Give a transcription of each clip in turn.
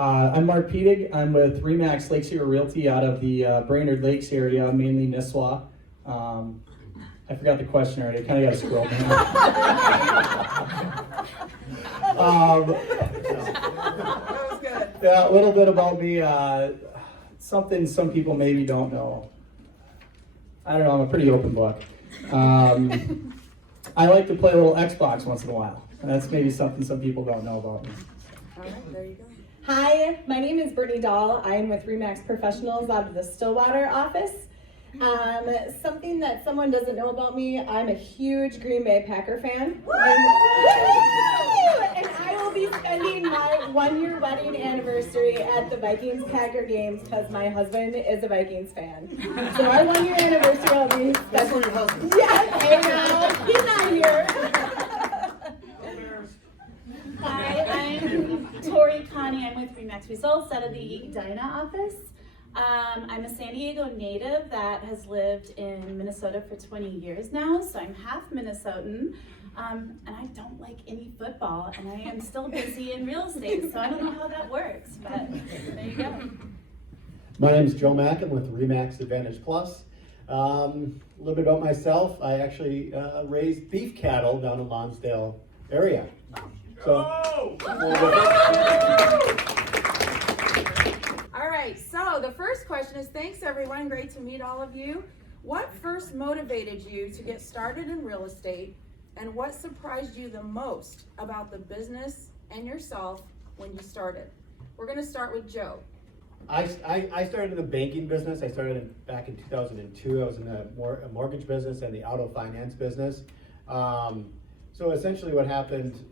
I'm Mark Pietig. I'm with Remax Lakes Realty out of the Brainerd Lakes area, mainly Nisswa. I forgot the question already. I kind of got to scroll down. That was good. Yeah, a little bit about me. Something some people maybe don't know. I don't know. I'm a pretty open book. I like to play a little Xbox once in a while. And that's maybe something some people don't know about me. All right, there you go. Hi, my name is Brittney Dahl. I'm with Remax Professionals out of the Stillwater office. Something that someone doesn't know about me, I'm a huge Green Bay Packer fan. And I will be spending my 1-year wedding anniversary at the Vikings Packer games because my husband is a Vikings fan. So our 1-year anniversary will be special. Yeah, hey now, he's not here. Hi, I'm Torrey, Kanne. I'm with Remax Results out of the Edina office. I'm a San Diego native that has lived in Minnesota for 20 years now, so I'm half Minnesotan. And I don't like any football, and I am still busy in real estate, so I don't know how that works, but there you go. My name is Joe Mack. I'm with Remax Advantage Plus. A little bit about myself. I actually raised beef cattle down in Lonsdale area. So, All right, so the first question is, thanks everyone, great to meet all of you. What first motivated you to get started in real estate, and what surprised you the most about the business and yourself when you started? We're gonna start with Joe. I started in the banking business. I started back in 2002. I was in the mortgage business and the auto finance business. So essentially what happened,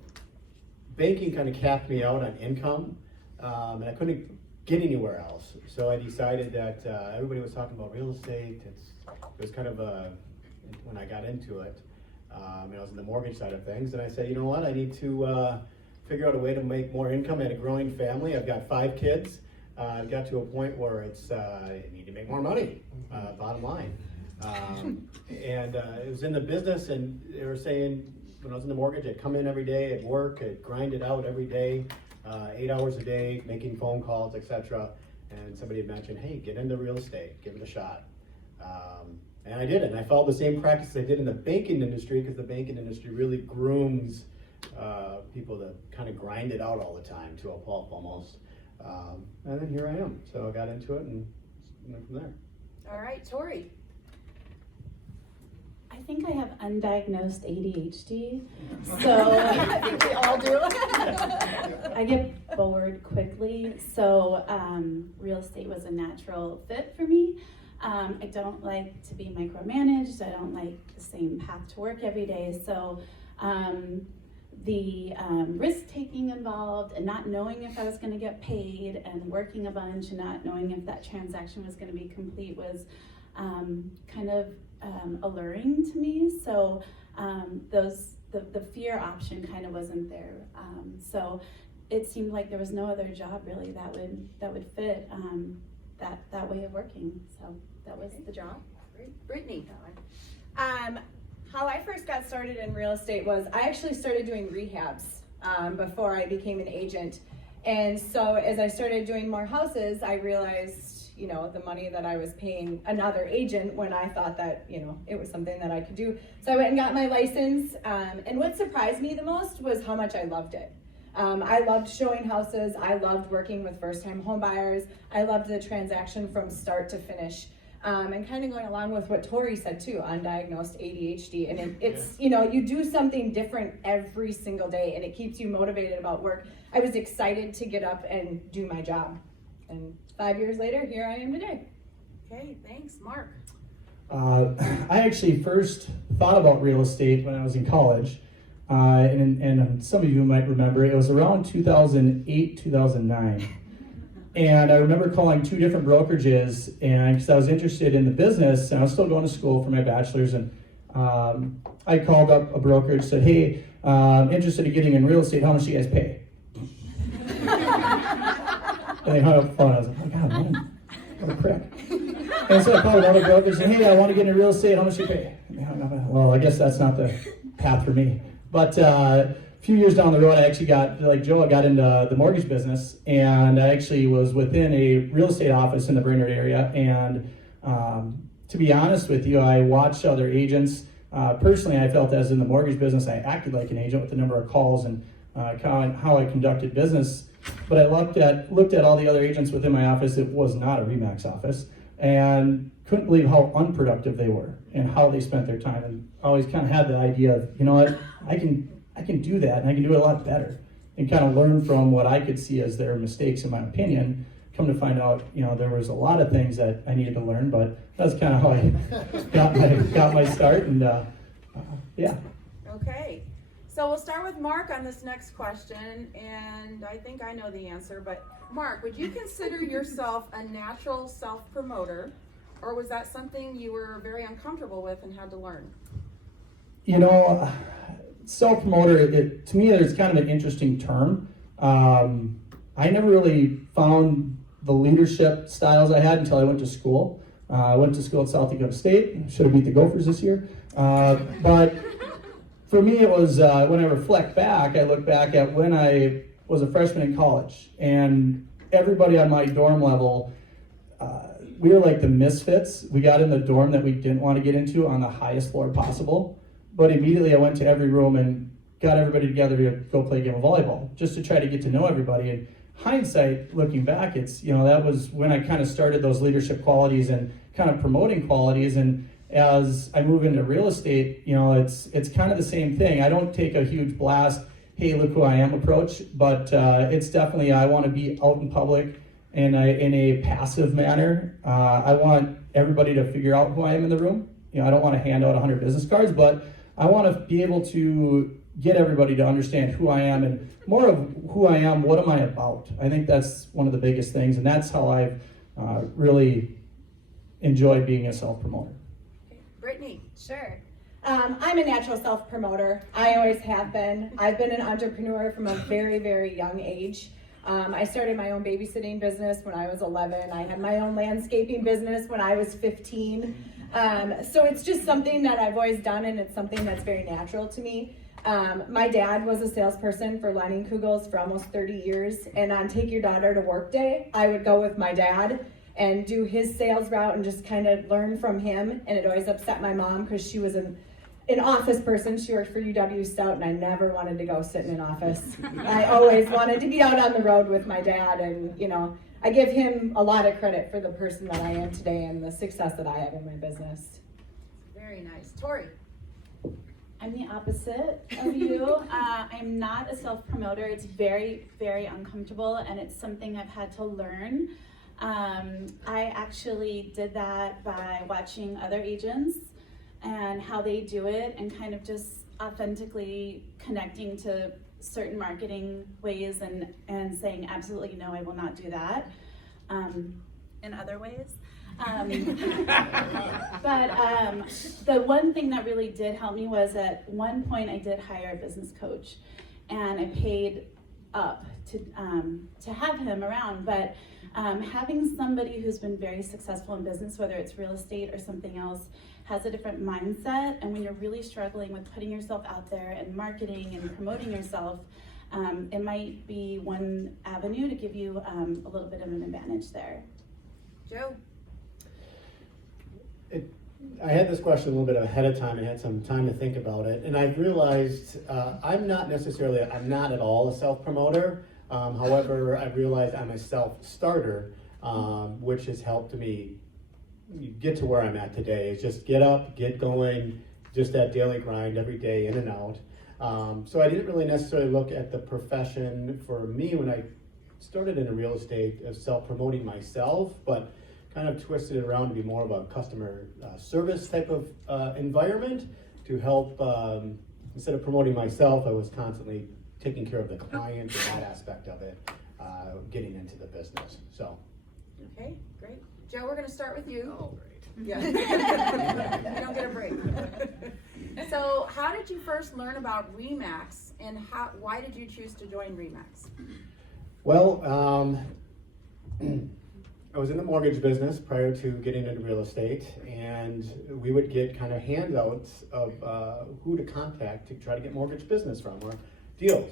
banking kind of capped me out on income, and I couldn't get anywhere else. So I decided that everybody was talking about real estate. It was kind of when I got into it, I was in the mortgage side of things, and I said, you know what, I need to figure out a way to make more income. I had a growing family. I've got 5 kids. I've got to a point where it's I need to make more money, bottom line. And it was in the business, and they were saying, when I was in the mortgage, I'd come in every day, I'd work, I'd grind it out every day, 8 hours a day, making phone calls, etc. And somebody had mentioned, hey, get into real estate, give it a shot. And I did it, and I followed the same practices I did in the banking industry, because the banking industry really grooms people to kind of grind it out all the time to a pulp almost. And then here I am. So I got into it and went from there. All right, Torrey. I think I have undiagnosed ADHD, so I think we all do. I get bored quickly, so real estate was a natural fit for me. I don't like to be micromanaged. I don't like the same path to work every day, so the risk-taking involved and not knowing if I was going to get paid and working a bunch and not knowing if that transaction was going to be complete was kind of alluring to me. So the fear option kind of wasn't there. So it seemed like there was no other job really that would fit that way of working. So that was the job. Brittney. How I first got started in real estate was I actually started doing rehabs before I became an agent. And so as I started doing more houses, I realized, the money that I was paying another agent when I thought that, it was something that I could do. So I went and got my license. And what surprised me the most was how much I loved it. I loved showing houses. I loved working with first-time home buyers. I loved the transaction from start to finish. And kind of going along with what Torrey said too, undiagnosed ADHD. And it's, you do something different every single day and it keeps you motivated about work. I was excited to get up and do my job. And 5 years later, here I am today. Okay, thanks. Mark. I actually first thought about real estate when I was in college. And some of you might remember, it was around 2008, 2009. And I remember calling 2 different brokerages, and because I was interested in the business, and I was still going to school for my bachelor's, and I called up a brokerage, said, hey, interested in getting in real estate, how much do you guys pay? And they hung up the phone. I was like, oh my God, man, what a prick. And so I called another brokerage, and said, hey, I want to get into real estate, how much do you pay? And they hung up. Well, I guess that's not the path for me. But a few years down the road, I actually got, like Joe, I got into the mortgage business, and I actually was within a real estate office in the Brainerd area. And to be honest with you, I watched other agents. Personally, I felt as in the mortgage business, I acted like an agent with the number of calls and how I conducted business. But I looked at all the other agents within my office. It was not a RE/MAX office, and couldn't believe how unproductive they were and how they spent their time. And I always kind of had the idea of, you know what, I can do that, and I can do it a lot better, and kind of learn from what I could see as their mistakes, in my opinion. Come to find out, you know, there was a lot of things that I needed to learn, but that's kind of how I got my start, and yeah. Okay, so we'll start with Mark on this next question, and I think I know the answer, but Mark, would you consider yourself a natural self-promoter, or was that something you were very uncomfortable with and had to learn? You know, self-promoter, to me, it's kind of an interesting term. I never really found the leadership styles I had until I went to school. I went to school at South Dakota State. Should have beat the Gophers this year. But for me, it was, when I reflect back, I look back at when I was a freshman in college, and everybody on my dorm level, we were like the misfits. We got in the dorm that we didn't want to get into on the highest floor possible. But immediately I went to every room and got everybody together to go play a game of volleyball, just to try to get to know everybody. And hindsight, looking back, it's, you know, that was when I kind of started those leadership qualities and kind of promoting qualities. And as I move into real estate, you know, it's kind of the same thing. I don't take a huge blast, hey, look who I am approach, but it's definitely, I want to be out in public in a passive manner. I want everybody to figure out who I am in the room. You know, I don't want to hand out 100 business cards, but I want to be able to get everybody to understand who I am, and more of who I am, what am I about? I think that's one of the biggest things, and that's how I've really enjoyed being a self-promoter. Okay. Brittney. Sure. I'm a natural self-promoter. I always have been. I've been an entrepreneur from a very, very young age. I started my own babysitting business when I was 11. I had my own landscaping business when I was 15. So it's just something that I've always done, and it's something that's very natural to me. My dad was a salesperson for Leinenkugels for almost 30 years, and on Take Your Daughter to Work Day, I would go with my dad and do his sales route and just kind of learn from him. And it always upset my mom because she was an office person. She worked for UW Stout, and I never wanted to go sit in an office. I always wanted to be out on the road with my dad, and, you know, I give him a lot of credit for the person that I am today and the success that I have in my business. Very nice. Torrey. I'm the opposite of you. I'm not a self-promoter. It's very, very uncomfortable, and it's something I've had to learn. I actually did that by watching other agents and how they do it, and kind of just authentically connecting to certain marketing ways and saying absolutely no, I will not do that in other ways. But the one thing that really did help me was at one point I did hire a business coach, and I paid up to have him around. But having somebody who's been very successful in business, whether it's real estate or something else, has a different mindset. And when you're really struggling with putting yourself out there and marketing and promoting yourself, it might be one avenue to give you a little bit of an advantage there. Joe. I had this question a little bit ahead of time and had some time to think about it, and I realized I'm not at all a self-promoter. However, I realized I'm a self-starter, which has helped me get to where I'm at today. It's just get up, get going, just that daily grind every day, in and out. So I didn't really necessarily look at the profession for me when I started in real estate as self-promoting myself, but kind of twisted it around to be more of a customer service type of environment to help, instead of promoting myself, I was constantly taking care of the client and that aspect of it, getting into the business, so. Okay, great. Joe, we're gonna start with you. Oh, great. Yeah. You don't get a break. So how did you first learn about RE/MAX, and why did you choose to join RE/MAX? Well, I was in the mortgage business prior to getting into real estate, and we would get kind of handouts of who to contact to try to get mortgage business from, or deals.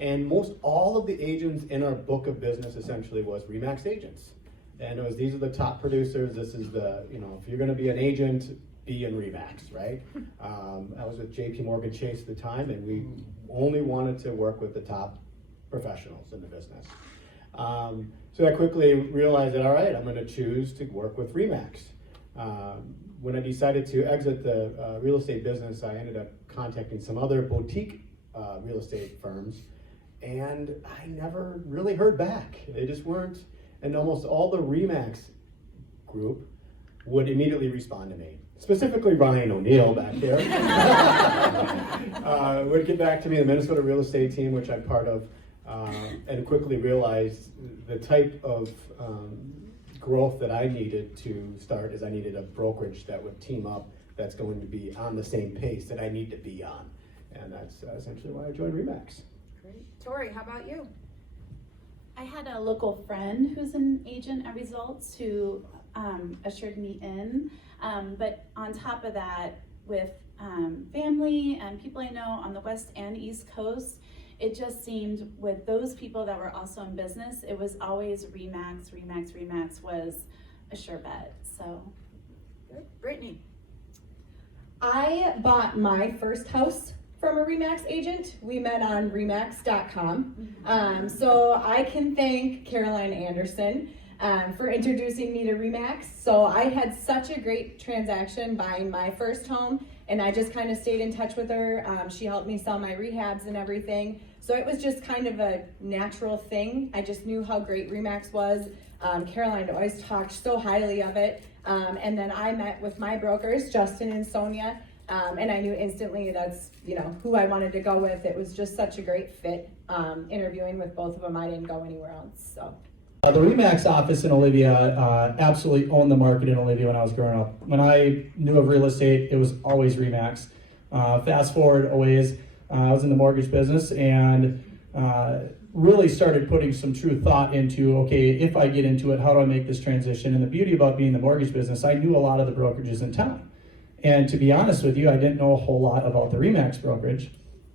And most all of the agents in our book of business essentially was RE/MAX agents. And it was, these are the top producers, this is the, if you're gonna be an agent, be in RE/MAX, right? I was with JP Morgan Chase at the time, and we only wanted to work with the top professionals in the business. So I quickly realized that, all right, I'm gonna choose to work with RE/MAX. When I decided to exit the real estate business, I ended up contacting some other boutique real estate firms, and I never really heard back. They just weren't, and almost all the RE/MAX group would immediately respond to me. Specifically Ryan O'Neill back there. Would get back to me, the Minnesota real estate team, which I'm part of, and quickly realized the type of growth that I needed to start is I needed a brokerage that would team up that's going to be on the same pace that I need to be on. And that's essentially why I joined RE/MAX. Great. Torrey, how about you? I had a local friend who's an agent at Results who assured me in, but on top of that, with family and people I know on the West and East Coast, it just seemed with those people that were also in business, it was always RE/MAX was a sure bet, so. Good. Brittney. I bought my first house from a RE/MAX agent. We met on remax.com. So I can thank Caroline Anderson for introducing me to RE/MAX. So I had such a great transaction buying my first home, and I just kind of stayed in touch with her. She helped me sell my rehabs and everything. So it was just kind of a natural thing. I just knew how great RE/MAX was. Caroline always talked so highly of it. And then I met with my brokers, Justin and Sonia, and I knew instantly that's who I wanted to go with. It was just such a great fit. Interviewing with both of them, I didn't go anywhere else. So. The RE/MAX office in Olivia absolutely owned the market in Olivia when I was growing up. When I knew of real estate, it was always RE/MAX. Fast forward a ways, I was in the mortgage business and really started putting some true thought into, okay, if I get into it, how do I make this transition? And the beauty about being in the mortgage business, I knew a lot of the brokerages in town. And to be honest with you, I didn't know a whole lot about the RE/MAX brokerage.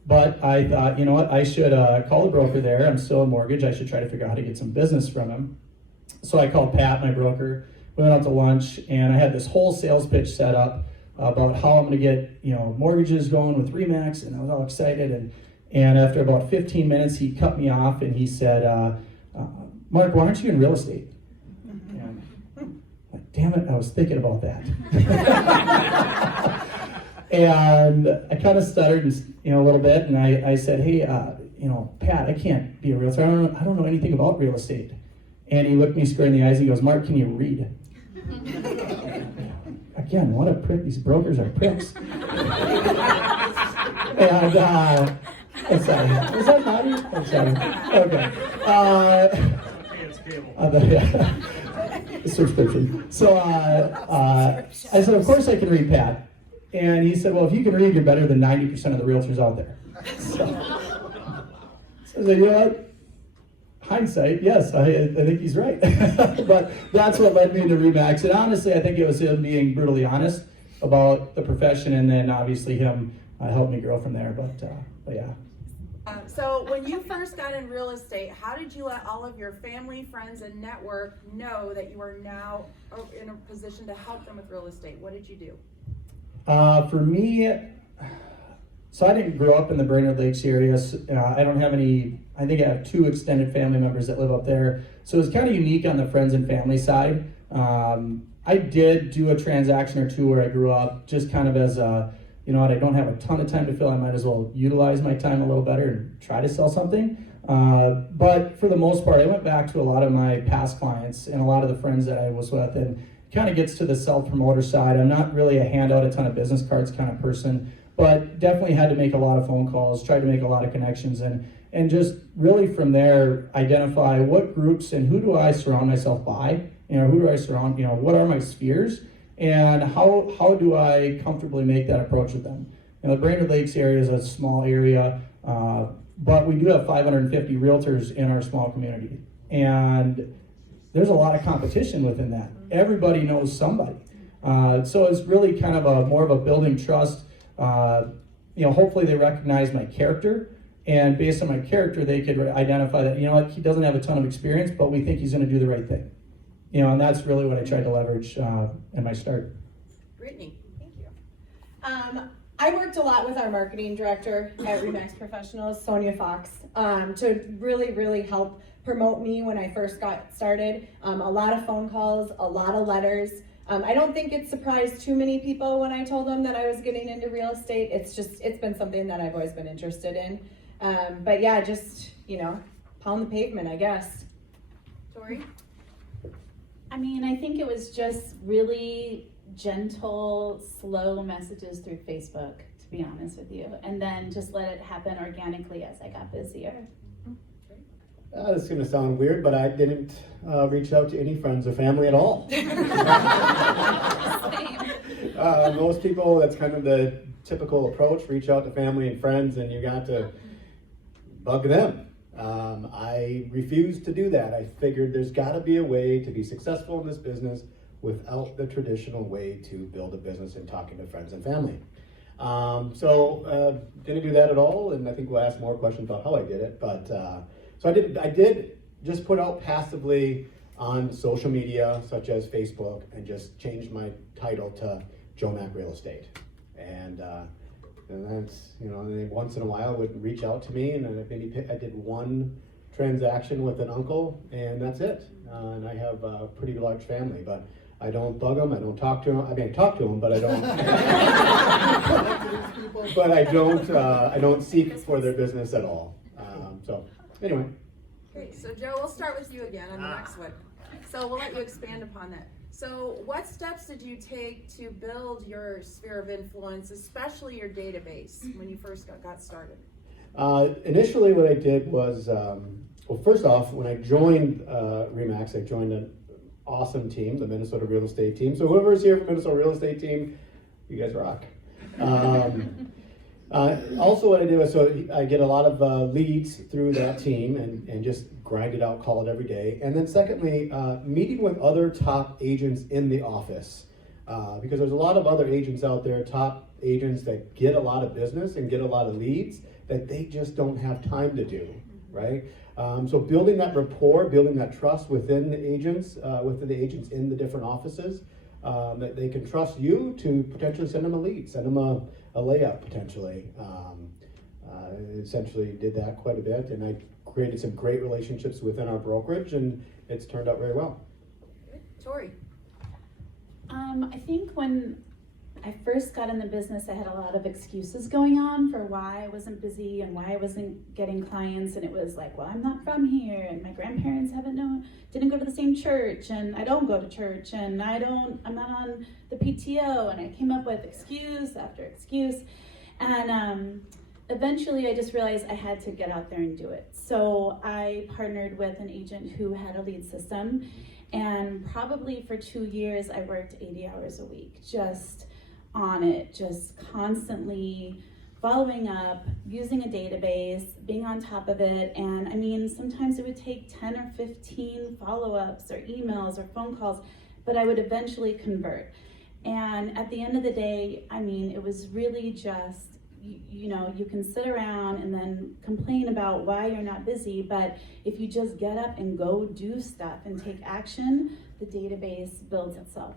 But I thought, you know what, I should call the broker there. I'm still in mortgage. I should try to figure out how to get some business from him. So I called Pat, my broker. We went out to lunch, and I had this whole sales pitch set up about how I'm going to get mortgages going with RE/MAX, and I was all excited. And after about 15 minutes, he cut me off, and he said, Mark, why aren't you in real estate? And I'm like, damn it, I was thinking about that. And I kind of stuttered a little bit, and I said, hey, Pat, I can't be a realtor. I don't know anything about real estate. And he looked me square in the eyes and he goes, Mark, can you read? Again, what a prick. These brokers are pricks. And, I'm sorry. Was that naughty? I'm sorry. Okay. Subscription. So I said, of course I can read, Pat. And he said, well, if you can read, you're better than 90% of the realtors out there. So I said, you know what? Hindsight, yes, I think he's right. But that's what led me into RE/MAX. And honestly, I think it was him being brutally honest about the profession, and then obviously him helped me grow from there. But yeah. So when you first got in real estate, how did you let all of your family, friends, and network know that you are now in a position to help them with real estate? What did you do? For me, so I didn't grow up in the Brainerd Lakes area. I don't have any, I think I have 2 extended family members that live up there. So it's kind of unique on the friends and family side. I did do a transaction or 2 where I grew up just kind of as a, I don't have a ton of time to fill. I might as well utilize my time a little better and try to sell something. But for the most part, I went back to a lot of my past clients and a lot of the friends that I was with, and kind of gets to the self-promoter side. I'm not really a hand out a ton of business cards kind of person, but definitely had to make a lot of phone calls, tried to make a lot of connections, and just really from there identify what groups and who do I surround myself by, who do I surround, what are my spheres, and how do I comfortably make that approach with them. The Brainerd Lakes area is a small area, but we do have 550 realtors in our small community, and there's a lot of competition within that. Everybody knows somebody. So it's really kind of more of a building trust. Hopefully they recognize my character And based on my character, they could identify that, you know what, he doesn't have a ton of experience, but we think he's going to do the right thing. You know, and that's really what I tried to leverage in my start. Brittney. Thank you. I worked a lot with our marketing director at Remax Professionals, Sonia Fox, to really help promote me when I first got started. A lot of phone calls, a lot of letters. I don't think it surprised too many people when I told them that I was getting into real estate. It's been something that I've always been interested in. But yeah, just, pound the pavement, I guess. Torrey? I mean, I think it was just really gentle, slow messages through Facebook, to be honest with you. And then just let it happen organically as I got busier. This is going to sound weird, but I didn't reach out to any friends or family at all. Most people, that's kind of the typical approach, reach out to family and friends, and you got to bug them. I refused to do that. I figured there's got to be a way to be successful in this business without the traditional way to build a business and talking to friends and family. So didn't do that at all, and I think we'll ask more questions about how I did it, but so I did just put out passively on social media, such as Facebook, and just changed my title to Joe Mack Real Estate. And that's, and they once in a while would reach out to me, and I did one transaction with an uncle, and that's it. And I have a pretty large family, but I don't bug them, I don't talk to them. I mean, I talk to them, but I don't. But I don't seek for their business at all. So anyway. Okay, so Joe, we'll start with you again on the next one. So we'll let you expand upon that. So what steps did you take to build your sphere of influence, especially your database, when you first got started? Initially what I did was, well, first off, when I joined Remax, I joined an awesome team, the Minnesota Real Estate team. So whoever's here from Minnesota Real Estate team, you guys rock. Also what I did was, so I get a lot of leads through that team and just grind it out, call it every day. And then secondly, meeting with other top agents in the office. Because there's a lot of other agents out there, top agents that get a lot of business and get a lot of leads that they just don't have time to do, right? So building that rapport, building that trust within the agents in the different offices, that they can trust you to potentially send them a lead, send them a layup potentially. Essentially did that quite a bit, and I created some great relationships within our brokerage, and it's turned out very well. Good. Torrey? I think when I first got in the business, I had a lot of excuses going on for why I wasn't busy and why I wasn't getting clients, and it was like, well, I'm not from here, and my grandparents didn't go to the same church, and I don't go to church, and I'm not on the PTO, and I came up with excuse after excuse, and eventually I just realized I had to get out there and do it. So I partnered with an agent who had a lead system, and probably for 2 years I worked 80 hours a week, just on it, just constantly following up, using a database, being on top of it. And I mean, sometimes it would take 10 or 15 follow-ups or emails or phone calls, but I would eventually convert. And at the end of the day, I mean, it was really just, you can sit around and then complain about why you're not busy, but if you just get up and go do stuff and take action, the database builds itself.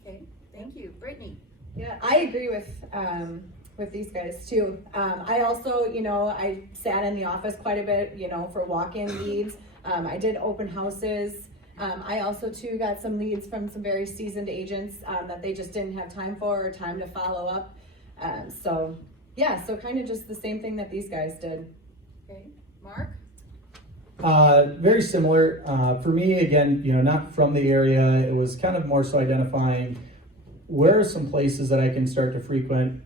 Okay, thank you. Brittney? Yeah, I agree with these guys too. I also, I sat in the office quite a bit, for walk-in leads. I did open houses. I also too got some leads from some very seasoned agents that they just didn't have time for or time to follow up. So kind of just the same thing that these guys did. Okay, Mark? Very similar. For me, again, not from the area, it was kind of more so identifying where are some places that I can start to frequent,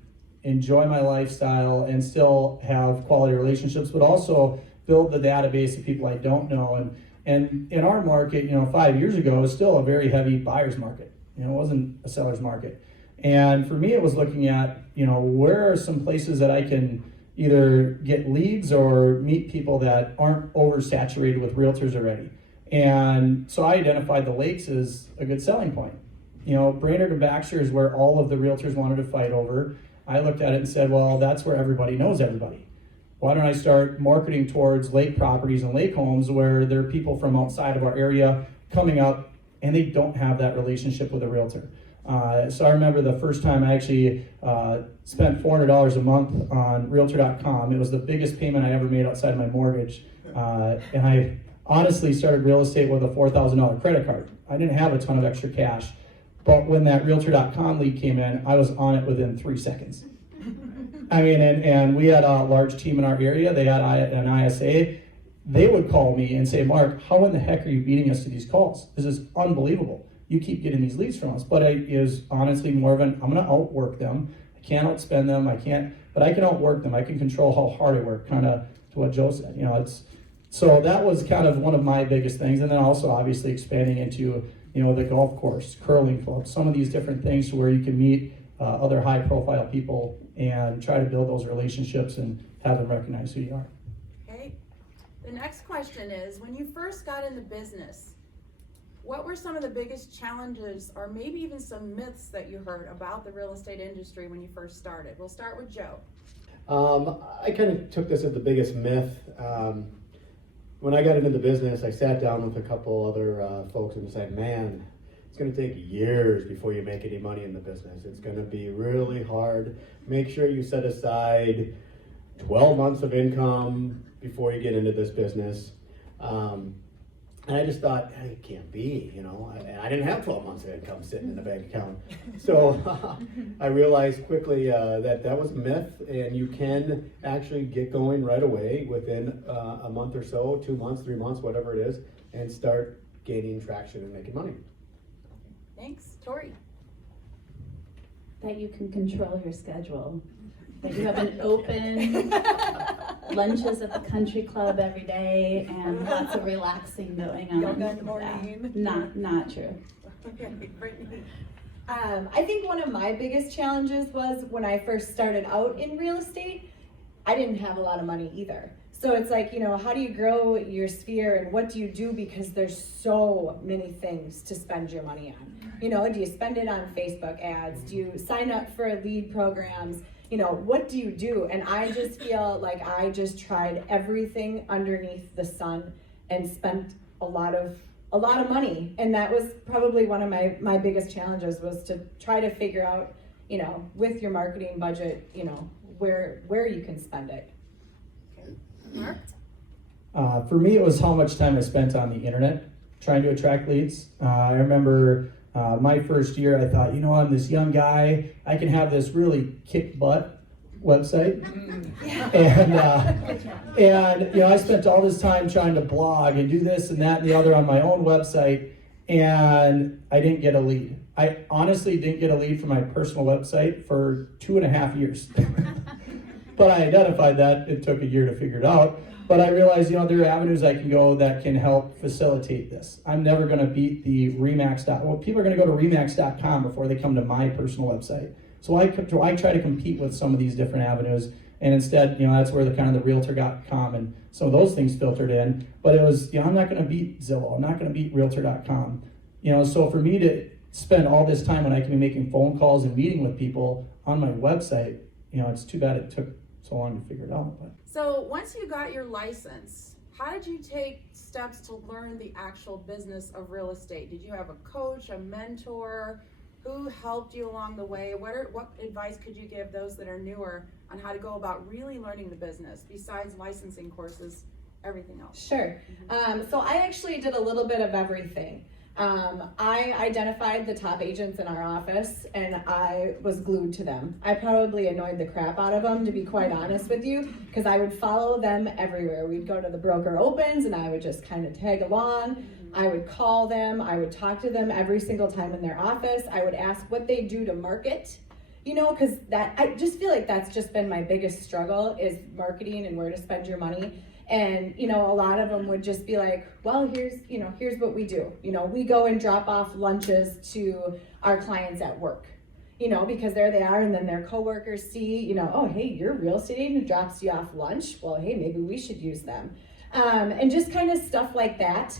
enjoy my lifestyle, and still have quality relationships, but also build the database of people I don't know. And in our market, 5 years ago, it was still a very heavy buyer's market. It wasn't a seller's market. And for me, it was looking at, where are some places that I can either get leads or meet people that aren't oversaturated with realtors already. And so I identified the lakes as a good selling point. Brainerd and Baxter is where all of the realtors wanted to fight over. I looked at it and said, well, that's where everybody knows everybody. why don't I start marketing towards lake properties and lake homes where there are people from outside of our area coming up and they don't have that relationship with a realtor. So I remember the first time I actually spent $400 a month on Realtor.com. It was the biggest payment I ever made outside of my mortgage. And I honestly started real estate with a $4,000 credit card. I didn't have a ton of extra cash. But when that Realtor.com lead came in, I was on it within 3 seconds. I mean, and we had a large team in our area. They had an ISA. They would call me and say, Mark, how in the heck are you beating us to these calls? This is unbelievable. You keep getting these leads from us. But it is honestly more of an, I'm going to outwork them. I can't outspend them. But I can outwork them. I can control how hard I work, kind of to what Joe said. So that was kind of one of my biggest things. And then also obviously expanding into, the golf course, curling club, some of these different things to where you can meet other high profile people and try to build those relationships and have them recognize who you are. Okay. The next question is, when you first got into business, what were some of the biggest challenges or maybe even some myths that you heard about the real estate industry when you first started? We'll start with Joe. I kind of took this as the biggest myth. When I got into the business, I sat down with a couple other folks and said, man, it's going to take years before you make any money in the business. It's going to be really hard. Make sure you set aside 12 months of income before you get into this business. And I just thought, hey, it can't be, I didn't have 12 months of income sitting in the bank account. So I realized quickly that was a myth, and you can actually get going right away within a month or so, 2 months, 3 months, whatever it is, and start gaining traction and making money. Thanks. Torrey. That you can control your schedule. That you have an open lunches at the country club every day and lots of relaxing going on. Yoga in the morning. Yeah. Not true. Okay, Brittney. I think one of my biggest challenges was when I first started out in real estate, I didn't have a lot of money either. So it's like, how do you grow your sphere and what do you do? Because there's so many things to spend your money on. Do you spend it on Facebook ads? Do you sign up for lead programs? What do you do? And I just feel like I just tried everything underneath the sun and spent a lot of money. And that was probably one of my biggest challenges, was to try to figure out, with your marketing budget, where you can spend it. Mark? For me, it was how much time I spent on the internet trying to attract leads. I remember my first year, I thought, I'm this young guy. I can have this really kick butt website. And I spent all this time trying to blog and do this and that and the other on my own website, and I didn't get a lead. I honestly didn't get a lead from my personal website for 2.5 years. But I identified that. It took a year to figure it out. But I realized, there are avenues I can go that can help facilitate this. I'm never going to beat the Remax. People are going to go to Remax.com before they come to my personal website. So I try to compete with some of these different avenues. And instead, that's where the Realtor.com and some of those things filtered in. But it was, I'm not going to beat Zillow. I'm not going to beat Realtor.com. So for me to spend all this time when I can be making phone calls and meeting with people on my website, it's too bad it took so long to figure it out. But. So once you got your license, how did you take steps to learn the actual business of real estate? Did you have a coach, a mentor? Who helped you along the way? What advice could you give those that are newer on how to go about really learning the business besides licensing courses, everything else? Sure. So I actually did a little bit of everything. I identified the top agents in our office and I was glued to them. I probably annoyed the crap out of them, to be quite honest with you, because I would follow them everywhere. We'd go to the broker opens and I would just kind of tag along. I would call them. I would talk to them every single time in their office. I would ask what they do to market, because I just feel like that's just been my biggest struggle, is marketing and where to spend your money. And, a lot of them would just be like, well, here's what we do. We go and drop off lunches to our clients at work, because there they are. And then their coworkers see, oh, hey, your real estate agent drops you off lunch. Well, hey, maybe we should use them. And just kind of stuff like that.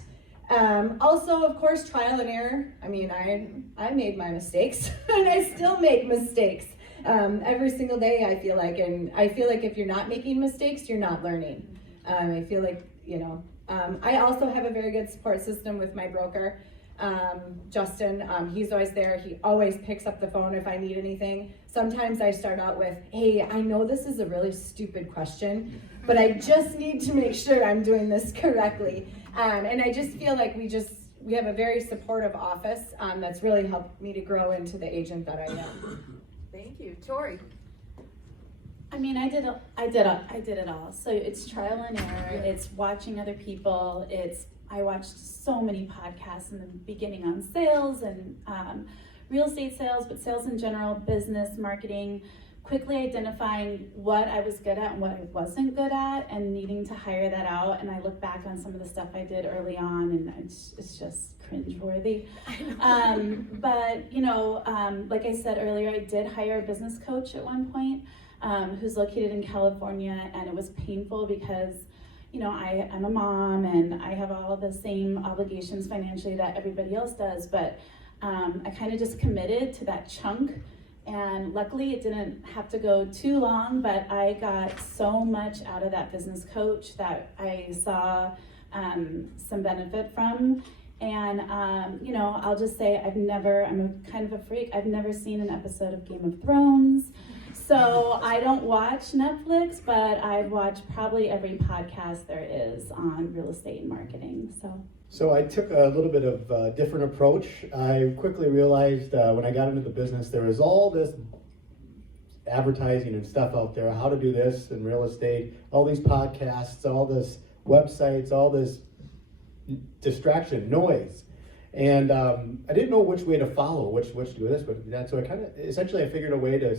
Also, of course, trial and error. I mean, I made my mistakes and I still make mistakes. every single day, I feel like, and I feel like if you're not making mistakes, you're not learning. I feel like, I also have a very good support system with my broker, Justin. He's always there. He always picks up the phone if I need anything. Sometimes I start out with, hey, I know this is a really stupid question, but I just need to make sure I'm doing this correctly. And I just feel like we have a very supportive office that's really helped me to grow into the agent that I am. Thank you. Torrey. I mean, I did it all. So it's trial and error. It's watching other people. I watched so many podcasts in the beginning on sales and real estate sales, but sales in general, business, marketing, quickly identifying what I was good at and what I wasn't good at and needing to hire that out. And I look back on some of the stuff I did early on and it's just cringeworthy. But, like I said earlier, I did hire a business coach at one point who's located in California, and it was painful because I'm a mom and I have all the same obligations financially that everybody else does, but I kind of just committed to that chunk, and luckily it didn't have to go too long, but I got so much out of that business coach that I saw some benefit from. And I'll just say I'm kind of a freak. I've never seen an episode of Game of Thrones. So I don't watch Netflix, but I've watched probably every podcast there is on real estate and marketing. So I took a little bit of a different approach. I quickly realized when I got into the business, there was all this advertising and stuff out there, how to do this in real estate, all these podcasts, all this websites, all this distraction, noise. And I didn't know which way to follow, which to do this, but that. So I figured a way to,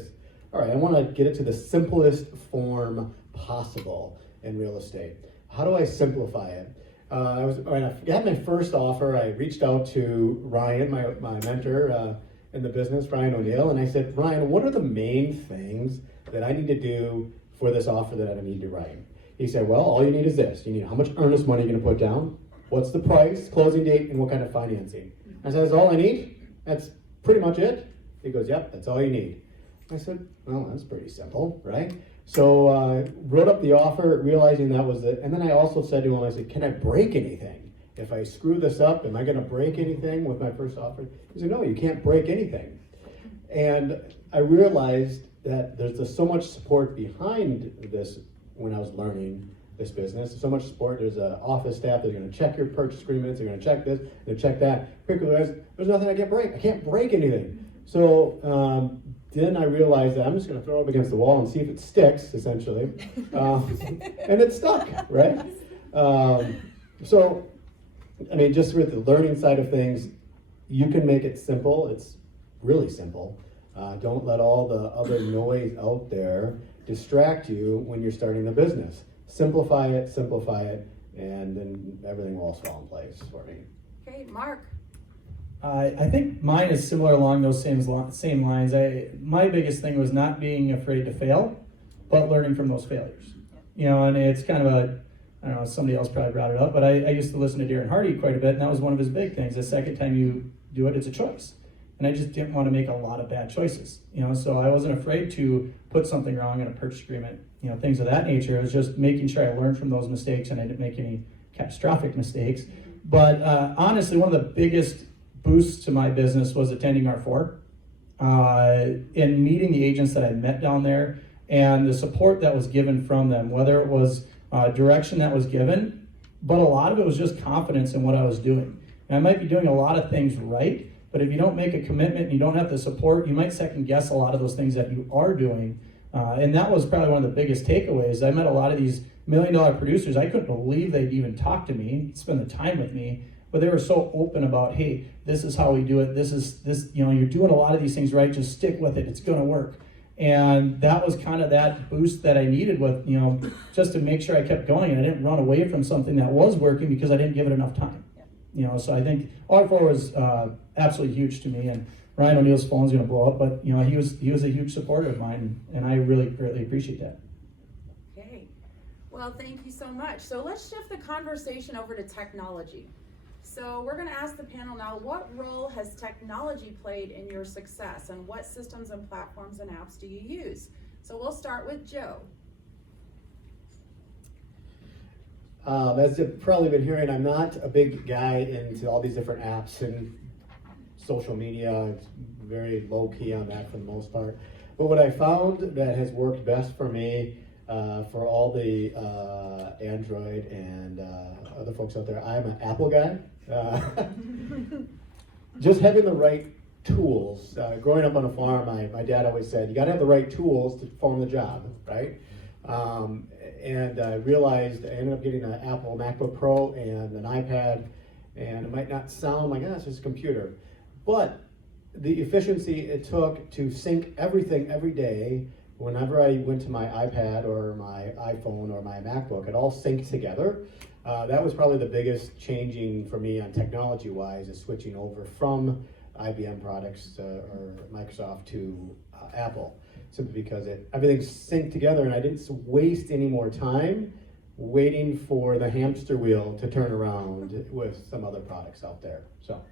all right, I want to get it to the simplest form possible in real estate. How do I simplify it? When I got my first offer, I reached out to Ryan, my mentor in the business, Ryan O'Neill, and I said, Ryan, what are the main things that I need to do for this offer that I need to write? He said, well, all you need is this. You need how much earnest money you're going to put down, what's the price, closing date, and what kind of financing. I said, that's all I need? That's pretty much it? He goes, yep, that's all you need. I said, well, that's pretty simple, right? So I wrote up the offer, realizing that was it. And then I also said to him, I said, can I break anything? If I screw this up, am I going to break anything with my first offer? He said, no, you can't break anything. And I realized that there's just so much support behind this when I was learning this business. So much support. There's an office staff that's going to check your purchase agreements. They're going to check this, they're going to check that. There's nothing I can break. I can't break anything. So then I realized that I'm just going to throw it up against the wall and see if it sticks, essentially. And it stuck, right? So, I mean, just with the learning side of things, you can make it simple. It's really simple. Don't let all the other noise out there distract you when you're starting the business. Simplify it, and then everything will all fall in place for me. Okay, Mark. I think mine is similar along those same lines. My biggest thing was not being afraid to fail, but learning from those failures. And it's kind of I don't know, somebody else probably brought it up, but I used to listen to Darren Hardy quite a bit, and that was one of his big things. The second time you do it, it's a choice. And I just didn't want to make a lot of bad choices. So I wasn't afraid to put something wrong in a purchase agreement, things of that nature. It was just making sure I learned from those mistakes and I didn't make any catastrophic mistakes. But honestly, one of the biggest boosts to my business was attending R4 and meeting the agents that I met down there and the support that was given from them, whether it was direction that was given, but a lot of it was just confidence in what I was doing. And I might be doing a lot of things right, but if you don't make a commitment and you don't have the support, you might second guess a lot of those things that you are doing. And that was probably one of the biggest takeaways. I met a lot of these $1 million producers. I couldn't believe they'd even talk to me, spend the time with me. But they were so open about, hey, this is how we do it. This, you're doing a lot of these things right. Just stick with it. It's going to work. And that was kind of that boost that I needed with, just to make sure I kept going and I didn't run away from something that was working because I didn't give it enough time. So I think R4 was absolutely huge to me. And Ryan O'Neill's phone's going to blow up, but he was a huge supporter of mine, and I really greatly appreciate that. Okay. Well, thank you so much. So let's shift the conversation over to technology. So we're gonna ask the panel now, what role has technology played in your success, and what systems and platforms and apps do you use? So we'll start with Joe. As you've probably been hearing, I'm not a big guy into all these different apps and social media. It's very low key on that for the most part. But what I found that has worked best for me, for all the Android and other folks out there, I'm an Apple guy. Just having the right tools. Growing up on a farm, my dad always said, you gotta have the right tools to perform the job, right? And I realized I ended up getting an Apple MacBook Pro and an iPad, and it might not sound like, it's just a computer. But the efficiency it took to sync everything every day, whenever I went to my iPad or my iPhone or my MacBook, it all synced together. That was probably the biggest changing for me on technology-wise, is switching over from IBM products or Microsoft to Apple, simply because everything's synced together, and I didn't waste any more time waiting for the hamster wheel to turn around with some other products out there. So.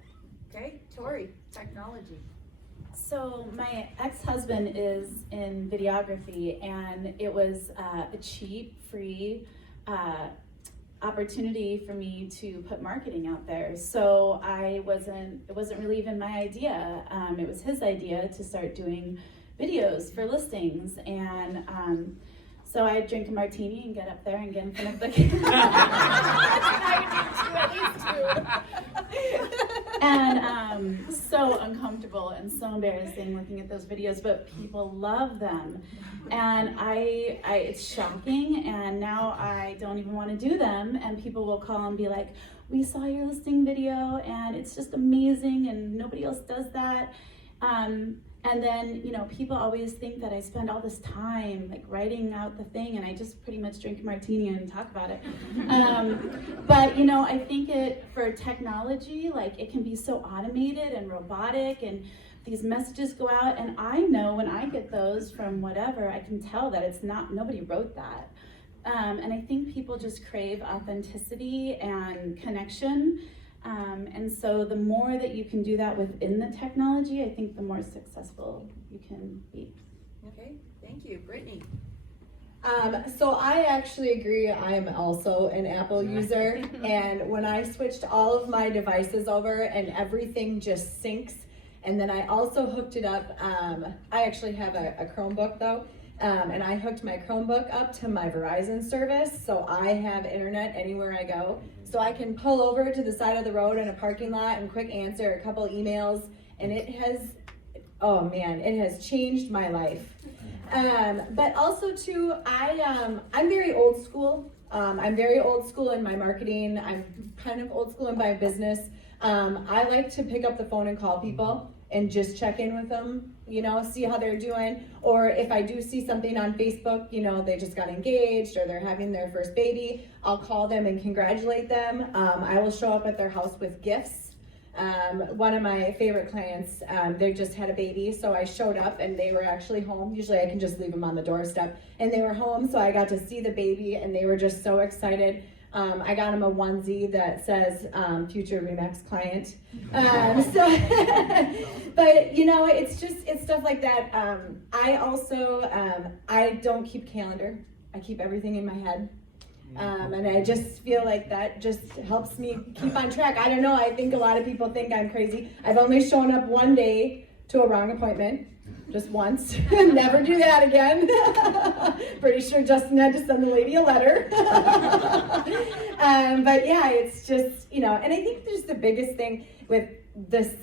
Okay, Torrey, technology. So my ex-husband is in videography, and it was a cheap, free opportunity for me to put marketing out there. So it wasn't really even my idea. It was his idea to start doing videos for listings, and so I drink a martini and get up there and get in front of the camera. And so uncomfortable and so embarrassing looking at those videos, but people love them. And it's shocking, and now I don't even want to do them, and people will call and be like, we saw your listing video and it's just amazing and nobody else does that. And then, people always think that I spend all this time like writing out the thing, and I just pretty much drink a martini and talk about it. But I think for technology, like it can be so automated and robotic, and these messages go out, and I know when I get those from whatever, I can tell that it's not, nobody wrote that. And I think people just crave authenticity and connection. And so the more that you can do that within the technology, I think the more successful you can be. Okay, thank you. Brittney. So I actually agree. I am also an Apple user, and when I switched all of my devices over and everything just syncs, and then I also hooked it up, I actually have a Chromebook though, and I hooked my Chromebook up to my Verizon service, so I have internet anywhere I go. So I can pull over to the side of the road in a parking lot and quick answer a couple emails, and it has changed my life. But also too, I'm very old school. I'm very old school in my marketing. I'm kind of old school in my business. I like to pick up the phone and call people and just check in with them, see how they're doing. Or if I do see something on Facebook, they just got engaged or they're having their first baby, I'll call them and congratulate them. I will show up at their house with gifts. One of my favorite clients, they just had a baby, so I showed up and they were actually home. Usually I can just leave them on the doorstep, and they were home, so I got to see the baby and they were just so excited. I got him a onesie that says future Remax client. But it's stuff like that. I also, I don't keep calendar. I keep everything in my head. And I just feel like that just helps me keep on track. I don't know, I think a lot of people think I'm crazy. I've only shown up one day to a wrong appointment. Just once. Never do that again. Pretty sure Justin had to send the lady a letter. But yeah, it's just, and I think there's the biggest thing with this,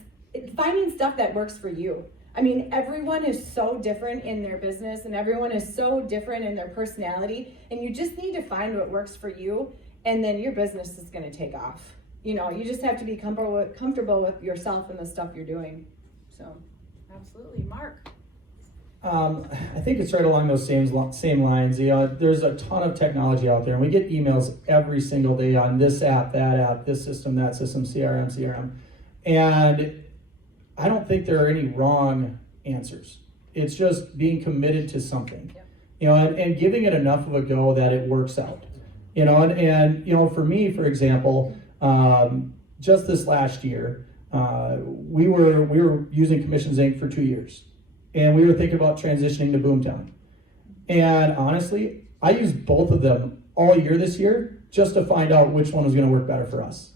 finding stuff that works for you. I mean, everyone is so different in their business, and everyone is so different in their personality, and you just need to find what works for you, and then your business is going to take off. You just have to be comfortable with yourself and the stuff you're doing. So, absolutely. Mark. I think it's right along those same lines. There's a ton of technology out there, and we get emails every single day on this app, that app, this system, that system, CRM. And I don't think there are any wrong answers. It's just being committed to something, and giving it enough of a go that it works out. And for me, for example, just this last year, we were using Commissions Inc. for 2 years, and we were thinking about transitioning to Boomtown. And honestly, I used both of them all year this year just to find out which one was going to work better for us.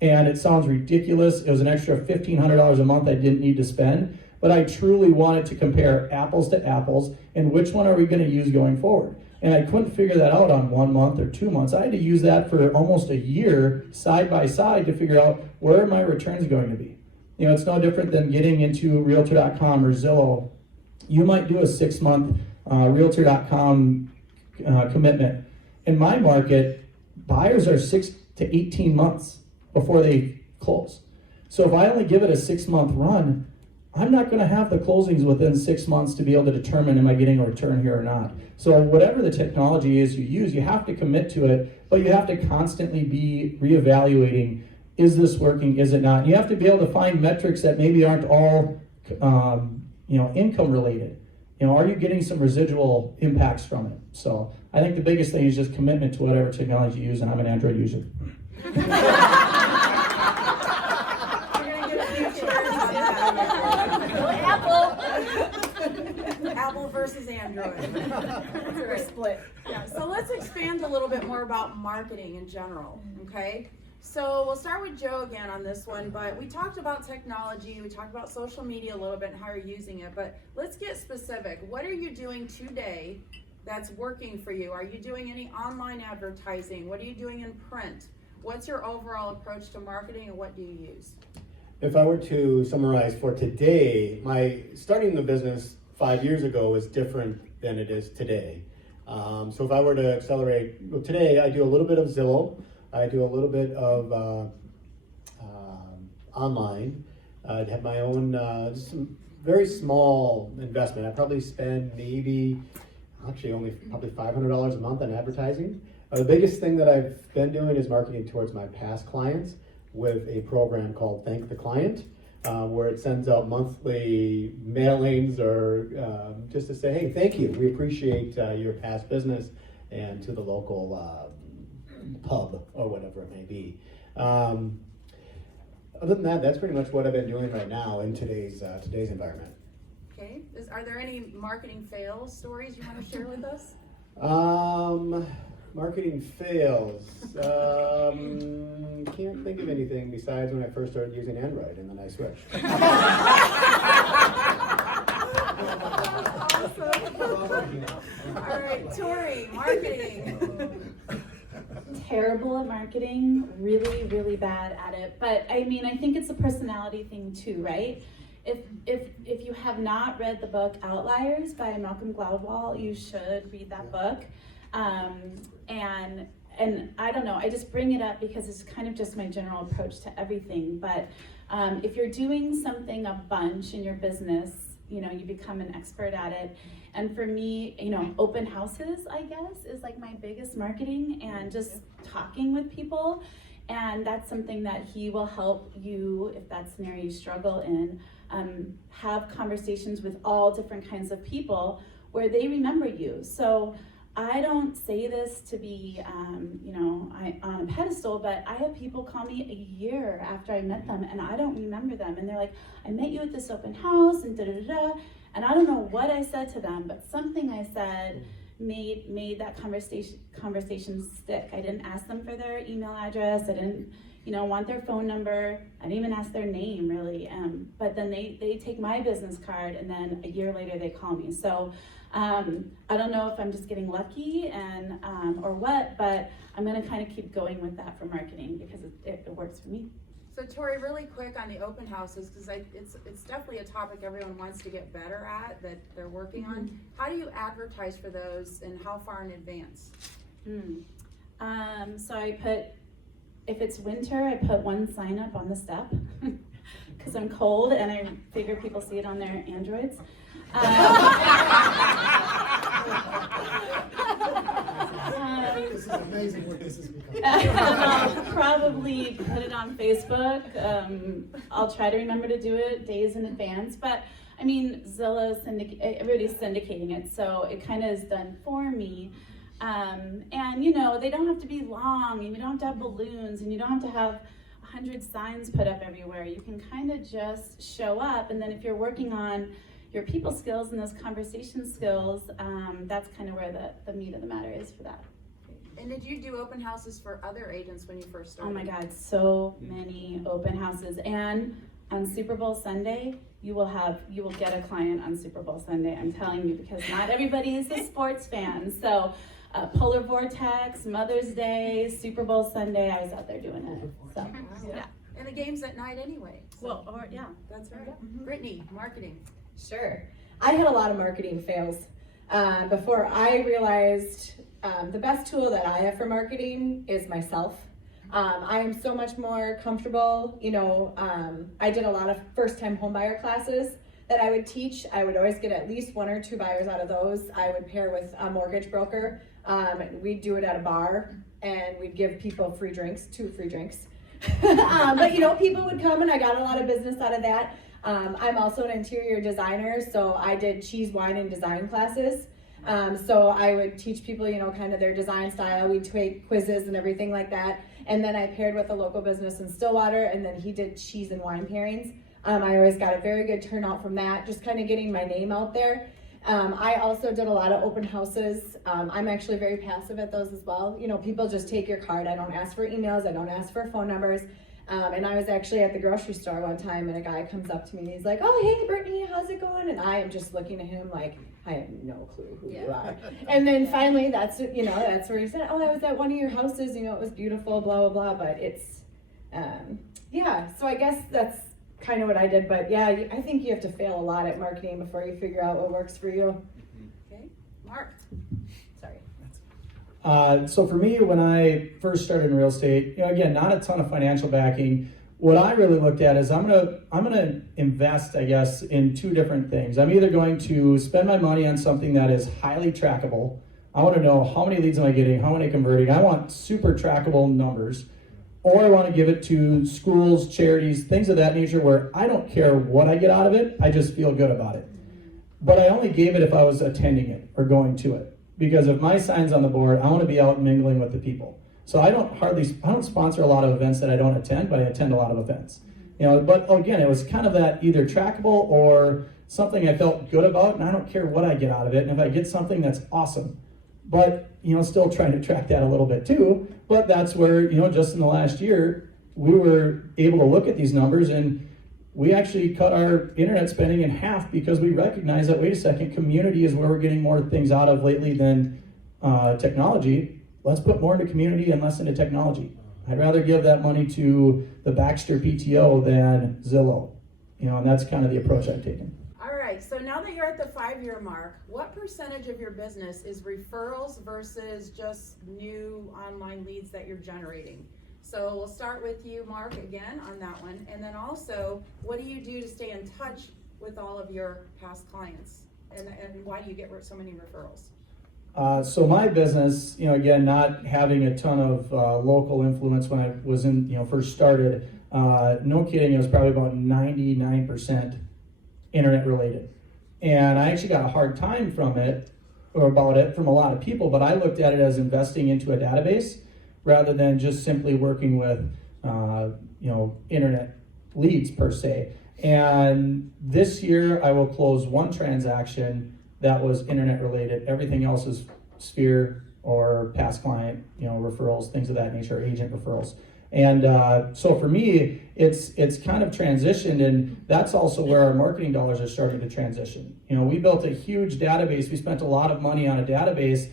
And it sounds ridiculous. It was an extra $1,500 a month I didn't need to spend, but I truly wanted to compare apples to apples and which one are we going to use going forward. And I couldn't figure that out on 1 month or 2 months. I had to use that for almost a year side by side to figure out where are my returns going to be. You know, it's no different than getting into Realtor.com or Zillow. You might do a 6-month Realtor.com commitment. In my market, buyers are 6 to 18 months before they close. So if I only give it a 6-month run, I'm not going to have the closings within 6 months to be able to determine am I getting a return here or not. So whatever the technology is you use, you have to commit to it, but you have to constantly be reevaluating, is this working, is it not? You have to be able to find metrics that maybe aren't all income related. You know, are you getting some residual impacts from it? So I think the biggest thing is just commitment to whatever technology you use, and I'm an Android user. Apple versus Android. We're split. Yeah, so let's expand a little bit more about marketing in general, okay? So we'll start with Joe again on this one, but we talked about technology, we talked about social media a little bit and how you're using it, but let's get specific. What are you doing today that's working for you? Are you doing any online advertising? What are you doing in print? What's your overall approach to marketing and what do you use? If I were to summarize for today, my starting the business 5 years ago is different than it is today. So if I were to accelerate, well, today I do a little bit of Zillow, I do a little bit of online. I have my own just some very small investment. I probably spend only probably $500 a month on advertising. The biggest thing that I've been doing is marketing towards my past clients with a program called Thank the Client, where it sends out monthly mailings or just to say, hey, thank you, we appreciate your past business, and to the local pub or whatever it may be. Other than that, that's pretty much what I've been doing right now in today's environment. Okay, are there any marketing fails stories you want to share with us? Marketing fails. Can't think of anything besides when I first started using Android and then I switched. Awesome. All right, Torrey, marketing. Terrible at marketing, really, really bad at it. But I mean, I think it's a personality thing too, right? If you have not read the book Outliers by Malcolm Gladwell, you should read that book. And I don't know, I just bring it up because it's kind of just my general approach to everything. But if you're doing something a bunch in your business, you know, you become an expert at it. And for me, you know, open houses, I guess, is like my biggest marketing, and just talking with people. And that's something that he will help you, if that's an area you struggle in, have conversations with all different kinds of people where they remember you. So I don't say this to be, on a pedestal, but I have people call me a year after I met them and I don't remember them. And they're like, I met you at this open house and da-da-da-da. And I don't know what I said to them, but something I said made that conversation stick. I didn't ask them for their email address. I didn't, want their phone number. I didn't even ask their name really. But then they take my business card and then a year later they call me. So I don't know if I'm just getting lucky and or what, but I'm gonna kind of keep going with that for marketing because it works for me. So Torrey, really quick on the open houses, because it's definitely a topic everyone wants to get better at, that they're working on. How do you advertise for those and how far in advance? So I put, if it's winter, I put one sign up on the step because I'm cold and I figure people see it on their Androids. This is amazing what this has become. I'll probably put it on Facebook. I'll try to remember to do it days in advance, but I mean, Zillow, everybody's syndicating it, so it kind of is done for me. And they don't have to be long, and you don't have to have balloons, and you don't have to have 100 signs put up everywhere. You can kind of just show up, and then if you're working on your people skills and those conversation skills, that's kind of where the meat of the matter is for that. And did you do open houses for other agents when you first started? Oh my God, so many open houses. And on Super Bowl Sunday, you will get a client on Super Bowl Sunday, I'm telling you, because not everybody is a sports fan. So Polar Vortex, Mother's Day, Super Bowl Sunday, I was out there doing it. So, yeah. And the game's at night anyway. So. Well, or yeah. That's right. Brittney, marketing. Sure. I had a lot of marketing fails before I realized the best tool that I have for marketing is myself. I am so much more comfortable, I did a lot of first-time homebuyer classes that I would teach. I would always get at least 1 or 2 buyers out of those. I would pair with a mortgage broker. We'd do it at a bar, and we'd give people free drinks, 2 free drinks. But people would come, and I got a lot of business out of that. I'm also an interior designer, so I did cheese, wine, and design classes. So I would teach people, kind of their design style. We'd take quizzes and everything like that. And then I paired with a local business in Stillwater, and then he did cheese and wine pairings. I always got a very good turnout from that, just kind of getting my name out there. I also did a lot of open houses. I'm actually very passive at those as well. People just take your card. I don't ask for emails. I don't ask for phone numbers. And I was actually at the grocery store one time, and a guy comes up to me and he's like, "Oh, hey, Brittney, how's it going?" And I am just looking at him like, I have no clue who you are. And then finally, that's where he said, "Oh, I was at one of your houses, it was beautiful, blah, blah, blah." But it's, so I guess that's kind of what I did. But yeah, I think you have to fail a lot at marketing before you figure out what works for you. Okay, Mark. Sorry. So for me, when I first started in real estate, again, not a ton of financial backing. What I really looked at is I'm gonna invest, I guess, in 2 different things. I'm either going to spend my money on something that is highly trackable. I want to know how many leads am I getting, how many converting. I want super trackable numbers. Or I want to give it to schools, charities, things of that nature where I don't care what I get out of it, I just feel good about it. But I only gave it if I was attending it or going to it. Because if my sign's on the board, I want to be out mingling with the people. So I don't sponsor a lot of events that I don't attend, but I attend a lot of events. But again, it was kind of that either trackable or something I felt good about, and I don't care what I get out of it. And if I get something, that's awesome. But, still trying to track that a little bit too. But that's where, just in the last year, we were able to look at these numbers, and we actually cut our internet spending in half because we recognize that, wait a second, community is where we're getting more things out of lately than technology. Let's put more into community and less into technology. I'd rather give that money to the Baxter PTO than Zillow. And that's kind of the approach I've taken. All right, so now that you're at the 5-year mark, what percentage of your business is referrals versus just new online leads that you're generating? So we'll start with you, Mark, again on that one. And then also, what do you do to stay in touch with all of your past clients? And why do you get so many referrals? So my business, again, not having a ton of local influence when I was first started, no kidding, it was probably about 99% internet related. And I actually got a hard time from it from a lot of people, but I looked at it as investing into a database rather than just simply working with, internet leads per se. And this year I will close 1 transaction that was internet related. Everything else is Sphere or past client, referrals, things of that nature, agent referrals. And so for me, it's kind of transitioned, and that's also where our marketing dollars are starting to transition. We built a huge database. We spent a lot of money on a database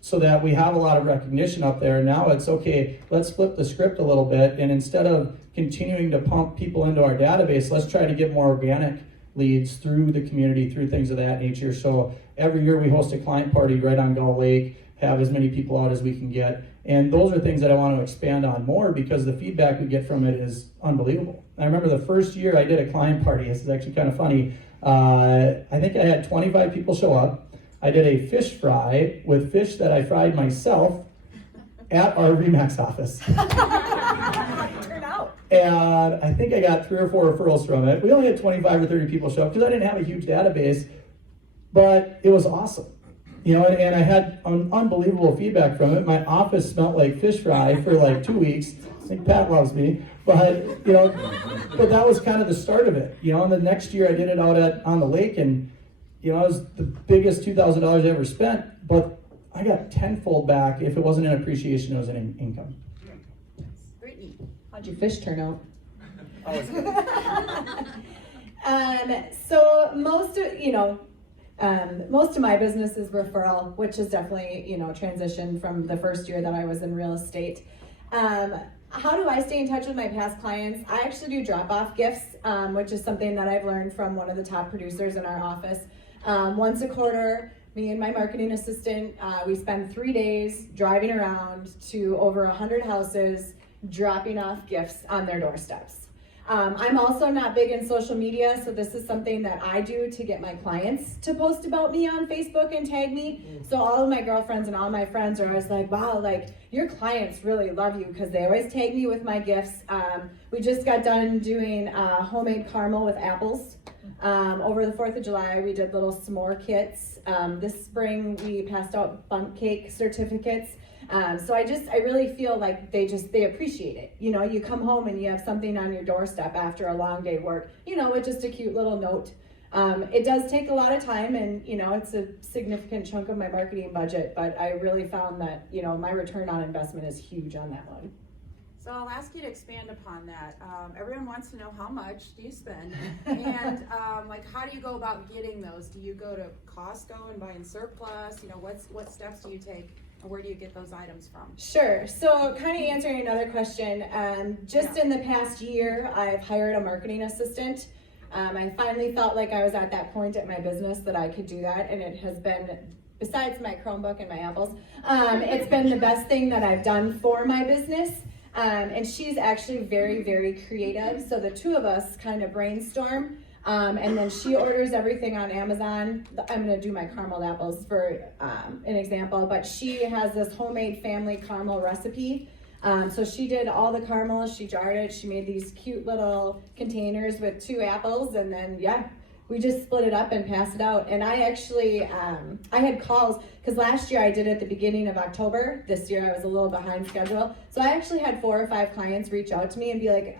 so that we have a lot of recognition up there. Now it's okay, let's flip the script a little bit, and instead of continuing to pump people into our database, let's try to get more organic leads through the community, through things of that nature. So every year we host a client party right on Gull Lake, have as many people out as we can get. And those are things that I want to expand on more because the feedback we get from it is unbelievable. I remember the first year I did a client party. This is actually kind of funny. I think I had 25 people show up. I did a fish fry with fish that I fried myself at our RE/MAX office. And I think I got 3 or 4 referrals from it. We only had 25 or 30 people show up because I didn't have a huge database, but it was awesome. And I had unbelievable feedback from it. My office smelled like fish fry for like 2 weeks. think Pat loves me, but but that was kind of the start of it. And the next year I did it out on the lake, and it was the biggest $2,000 I ever spent, but I got tenfold back. If it wasn't an appreciation, it was an income. Brittney. How'd your fish turn out? Oh, it's good. So most of my business is referral, which is definitely, transitioned from the first year that I was in real estate. How do I stay in touch with my past clients? I actually do drop-off gifts, which is something that I've learned from one of the top producers in our office. Once a quarter, me and my marketing assistant, we spend 3 days driving around to over 100 houses, dropping off gifts on their doorsteps. I'm also not big in social media, so this is something that I do to get my clients to post about me on Facebook and tag me. So all of my girlfriends and all my friends are always like, wow, like your clients really love you, because they always tag me with my gifts. We just got done doing homemade caramel with apples. Over the 4th of July, we did little s'more kits. This spring, we passed out bundt cake certificates. So I really feel like they appreciate it. You come home and you have something on your doorstep after a long day of work, with just a cute little note. It does take a lot of time, and, it's a significant chunk of my marketing budget, but I really found that, my return on investment is huge on that one. So I'll ask you to expand upon that. Everyone wants to know, how much do you spend? And how do you go about getting those? Do you go to Costco and buy in surplus? What steps do you take? And where do you get those items from? Sure. So kind of answering another question, in the past year, I've hired a marketing assistant. I finally felt like I was at that point at my business that I could do that, and it has been, besides my Chromebook and my apples, it's been the best thing that I've done for my business. And she's actually very, very creative. So the two of us kind of brainstorm. And then she orders everything on Amazon. I'm going to do my caramel apples for an example, but she has this homemade family caramel recipe. So she did all the caramel, she jarred it, she made these cute little containers with 2 apples, and then, we just split it up and pass it out. And I actually, I had calls, because last year I did it at the beginning of October. This year I was a little behind schedule. So I actually had 4 or 5 clients reach out to me and be like,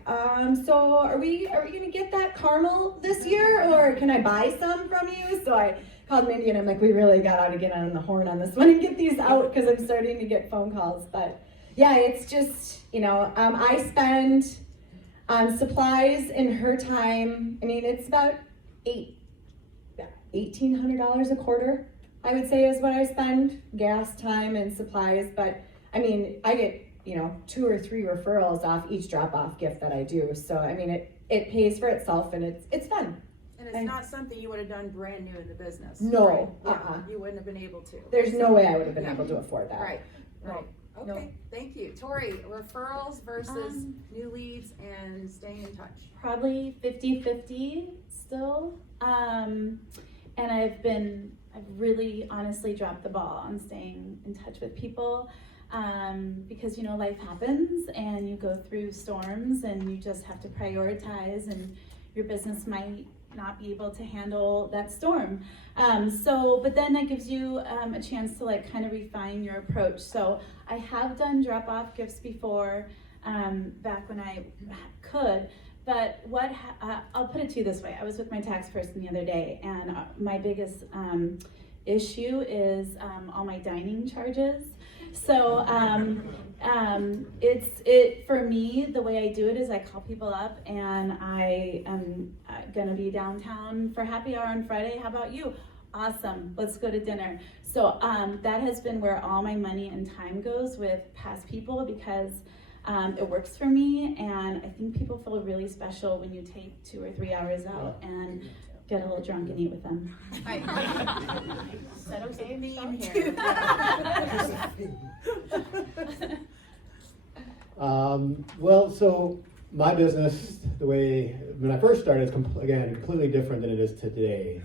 so are we gonna get that caramel this year, or can I buy some from you? So I called Mindy and I'm like, we really got to get on the horn on this one and get these out, because I'm starting to get phone calls. But yeah, it's just, I spend on supplies in her time. I mean, it's about $1,800 a quarter, I would say, is what I spend, gas, time, and supplies. But I mean, I get 2 or 3 referrals off each drop-off gift that I do. So I mean, it pays for itself, and it's fun. And it's not something you would have done brand new in the business. No, right? You wouldn't have been able to. There's no way I would have been able to afford that. Right. No. Okay, No. Thank you. Torrey, referrals versus new leads and staying in touch. Probably 50-50 still. And I've really honestly dropped the ball on staying in touch with people, because life happens and you go through storms and you just have to prioritize, and your business might not be able to handle that storm. But then that gives you a chance to kind of refine your approach. So I have done drop-off gifts before, back when I could. But I'll put it to you this way. I was with my tax person the other day, and my biggest issue is all my dining charges. So for me, the way I do it is I call people up, and I am gonna be downtown for happy hour on Friday. How about you? Awesome, let's go to dinner. So that has been where all my money and time goes with past people, because it works for me, and I think people feel really special when you take 2 or 3 hours out and get a little drunk and eat with them. Is that okay? Theme here. So my business, the way when I first started, is completely different than it is today.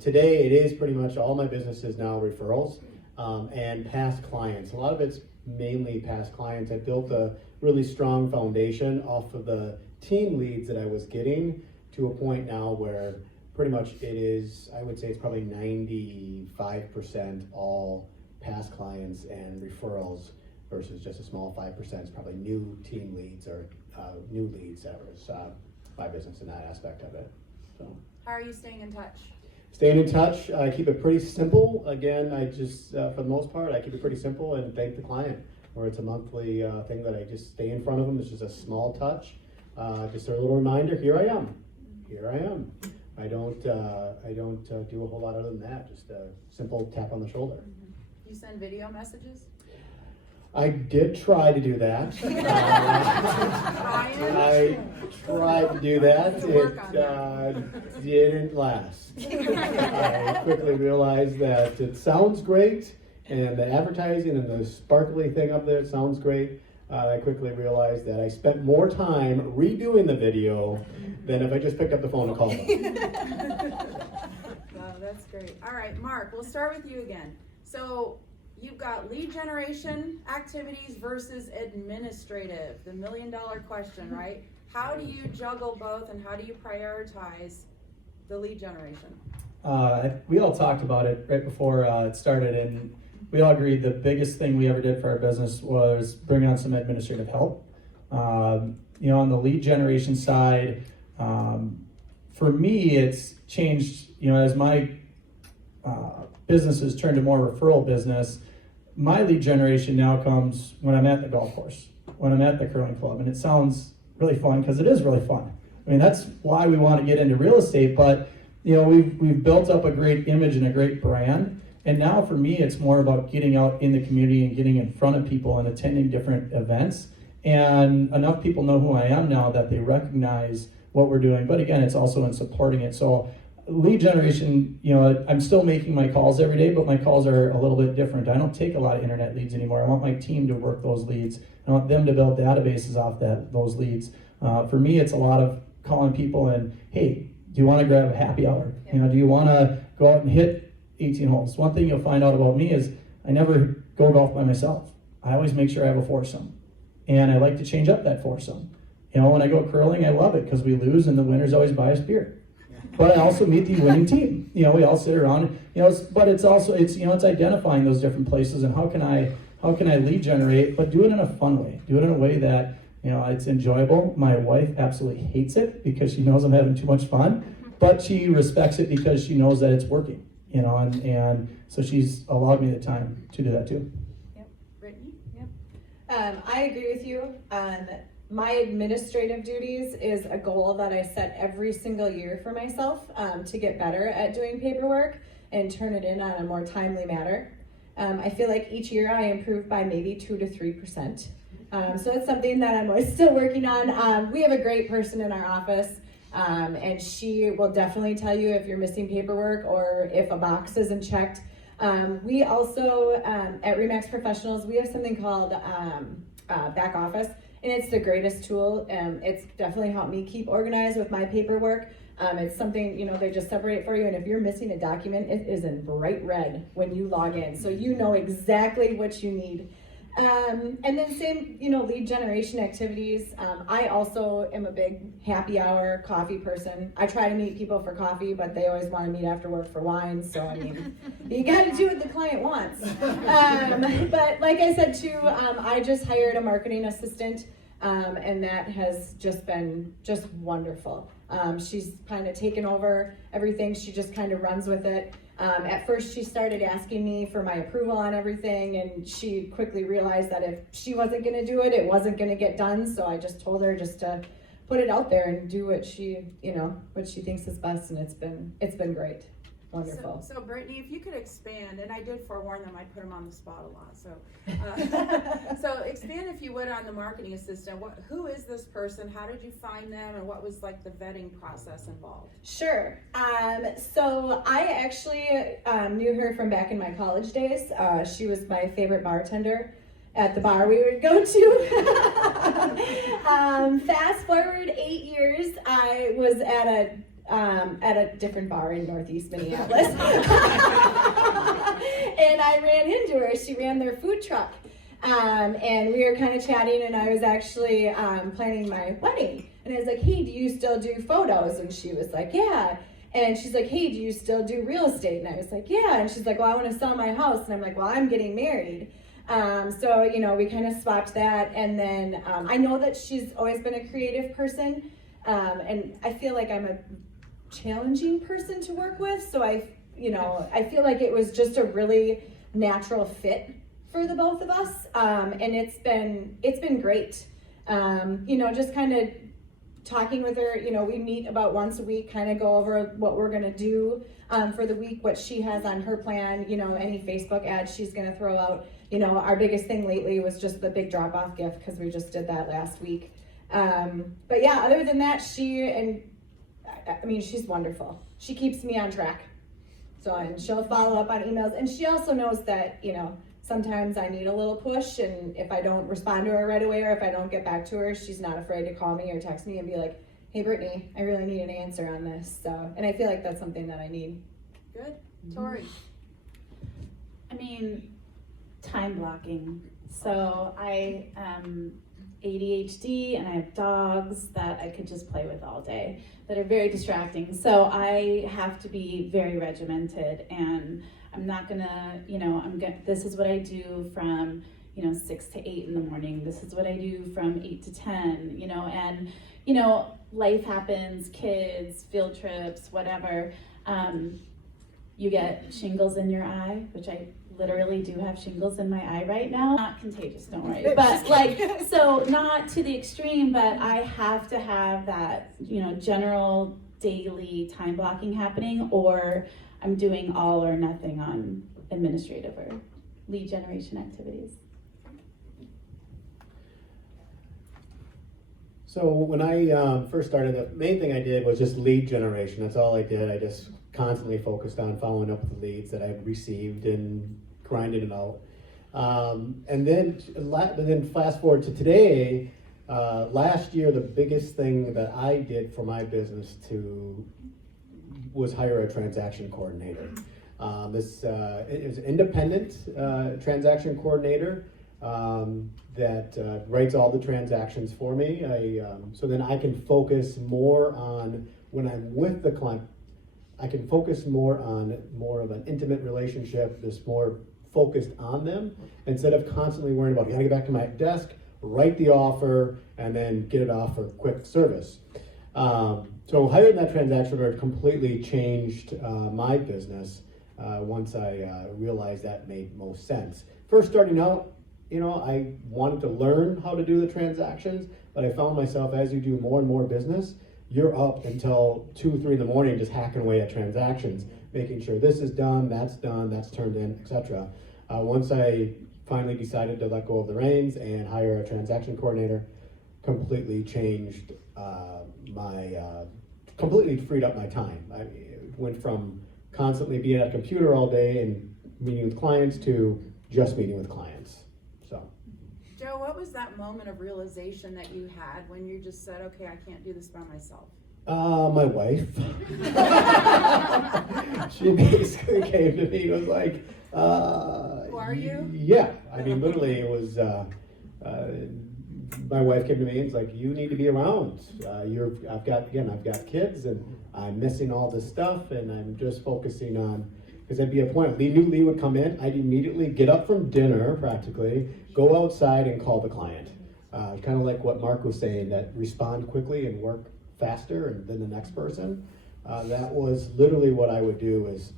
Today, it is pretty much all my business is now referrals and past clients. A lot of it's mainly past clients. I built a really strong foundation off of the team leads that I was getting, to a point now where pretty much it is, I would say it's probably 95% all past clients and referrals versus just a small 5% is probably new team leads or new leads that was my business in that aspect of it. So. How are you staying in touch? Staying in touch, I keep it pretty simple. Again, I just, for the most part, I keep it pretty simple and thank the client. Or it's a monthly thing that I just stay in front of them. It's just a small touch. Just a little reminder, here I am. Here I am. I don't do a whole lot other than that. Just a simple tap on the shoulder. You send video messages? I did try to do that. I tried to do that. It didn't last. I quickly realized that it sounds great, and the advertising and the sparkly thing up there sounds great. I quickly realized that I spent more time redoing the video than if I just picked up the phone and called them. Wow, that's great. All right, Mark, we'll start with you again. So you've got lead generation activities versus administrative, the $1 million question, right? How do you juggle both, and how do you prioritize the lead generation? We all talked about it right before it started, and we all agreed the biggest thing we ever did for our business was bring on some administrative help. On the lead generation side, for me, it's changed, as my business has turned to more referral business. My lead generation now comes when I'm at the golf course, when I'm at the curling club, and it sounds really fun because it is really fun. I mean, that's why we want to get into real estate, but we've built up a great image and a great brand. And now for me, it's more about getting out in the community and getting in front of people and attending different events. And enough people know who I am now that they recognize what we're doing. But again, it's also in supporting it. So lead generation, I'm still making my calls every day, but my calls are a little bit different. I don't take a lot of internet leads anymore. I want my team to work those leads. I want them to build databases off those leads. For me, it's a lot of calling people and, hey, do you want to grab a happy hour? Do you want to go out and hit 18 holes? One thing you'll find out about me is I never go golf by myself. I always make sure I have a foursome. And I like to change up that foursome. When I go curling, I love it because we lose and the winners always buy us beer. But I also meet the winning team. We all sit around, but it's also, it's identifying those different places and how can I lead generate, but do it in a fun way. Do it in a way that, it's enjoyable. My wife absolutely hates it because she knows I'm having too much fun, but she respects it because she knows that it's working. And so she's allowed me the time to do that too. Yep. Brittney? Yep. I agree with you. My administrative duties is a goal that I set every single year for myself to get better at doing paperwork and turn it in on a more timely manner. I feel like each year I improve by maybe 2 to 3%. So it's something that I'm always still working on. We have a great person in our office. And she will definitely tell you if you're missing paperwork or if a box isn't checked. We also, at RE/MAX Professionals, we have something called Back Office, and it's the greatest tool. It's definitely helped me keep organized with my paperwork. It's something, they just separate it for you, and if you're missing a document, it is in bright red when you log in, so you know exactly what you need. And then same, lead generation activities. I also am a big happy hour coffee person. I try to meet people for coffee, but they always want to meet after work for wine. So, you got to do what the client wants. But like I said too, I just hired a marketing assistant, and that has just been wonderful. She's kind of taken over everything. She just kind of runs with it. At first she started asking me for my approval on everything, and she quickly realized that if she wasn't going to do it, it wasn't going to get done. So I just told her just to put it out there and do what she thinks is best, and it's been great. Wonderful. So Brittney, if you could expand, and I did forewarn them, I put them on the spot a lot. So, so expand if you would on the marketing assistant. Who is this person? How did you find them, and what was like the vetting process involved? Sure. So I actually knew her from back in my college days. She was my favorite bartender at the bar we would go to. Fast forward 8 years, I was at a different bar in Northeast Minneapolis. And I ran into her. She ran their food truck. And we were kind of chatting, and I was actually planning my wedding. And I was like, hey, do you still do photos? And she was like, yeah. And she's like, hey, do you still do real estate? And I was like, yeah. And she's like, well, I want to sell my house. And I'm like, well, I'm getting married. So, you know, we kind of swapped that. And then I know that she's always been a creative person. And I feel like I'm a challenging person to work with. So I feel like it was just a really natural fit for the both of us. And it's been great. You know, just kind of talking with her, you know, we meet about once a week, kind of go over what we're going to do for the week, what she has on her plan, you know, any Facebook ads she's going to throw out. You know, our biggest thing lately was just the big drop-off gift because we just did that last week. But yeah, other than that, she's wonderful. She keeps me on track. So, and she'll follow up on emails. And she also knows that, you know, sometimes I need a little push, and if I don't respond to her right away or if I don't get back to her, she's not afraid to call me or text me and be like, hey, Brittney, I really need an answer on this. So, and I feel like that's something that I need. Good. Torrey. I mean, time blocking. So I ADHD and I have dogs that I could just play with all day that are very distracting. So I have to be very regimented, and I'm not gonna, you know, this is what I do from, you know, 6 to 8 in the morning. This is what I do from 8 to 10, you know, and, you know, life happens, kids, field trips, whatever. You get shingles in your eye, which I literally do have shingles in my eye right now. Not contagious, don't worry. But like, so not to the extreme, but I have to have that, you know, general daily time blocking happening, or I'm doing all or nothing on administrative or lead generation activities. So when I first started, the main thing I did was just lead generation. That's all I did. I just constantly focused on following up with the leads that I had received and grinding it out. And then fast forward to today, last year, the biggest thing that I did for my business was hire a transaction coordinator. It was an independent transaction coordinator that writes all the transactions for me. So then I can focus more on, when I'm with the client, I can focus more on more of an intimate relationship, just more focused on them, instead of constantly worrying about, I gotta get back to my desk, write the offer, and then get it off for quick service. So hiring that transaction coordinator completely changed my business once I realized that made most sense. First starting out, you know, I wanted to learn how to do the transactions, but I found myself, as you do more and more business, you're up until 2 or 3 in the morning just hacking away at transactions, making sure this is done, that's turned in, etc. Once I finally decided to let go of the reins and hire a transaction coordinator, completely changed completely freed up my time. I went from constantly being at a computer all day and meeting with clients to just meeting with clients. So, Joe, what was that moment of realization that you had when you just said, okay, I can't do this by myself? My wife. She basically came to me and was like, Who are you? Yeah, I mean, literally, it was, my wife came to me and was like, you need to be around. I've got kids, and I'm missing all this stuff, and I'm just focusing on, because there'd be a point, Lee would come in, I'd immediately get up from dinner, practically, go outside and call the client. Kind of like what Mark was saying, that respond quickly and work faster than the next person. That was literally what I would do, is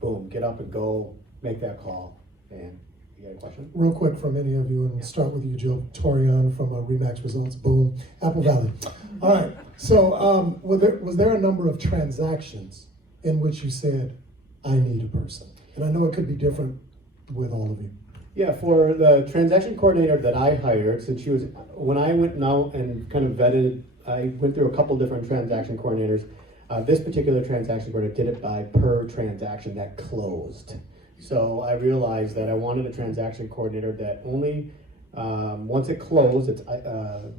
boom, get up and go, make that call. And you got a question? Real quick from any of you, and we'll start with you, Joe. Torrey from Remax Results, boom, Apple Valley. All right, so was there a number of transactions in which you said, I need a person? And I know it could be different with all of you. Yeah, for the transaction coordinator that I hired, since when I went out and kind of vetted, I went through a couple different transaction coordinators. This particular transaction coordinator did it by per transaction that closed. So I realized that I wanted a transaction coordinator that only, once it closed,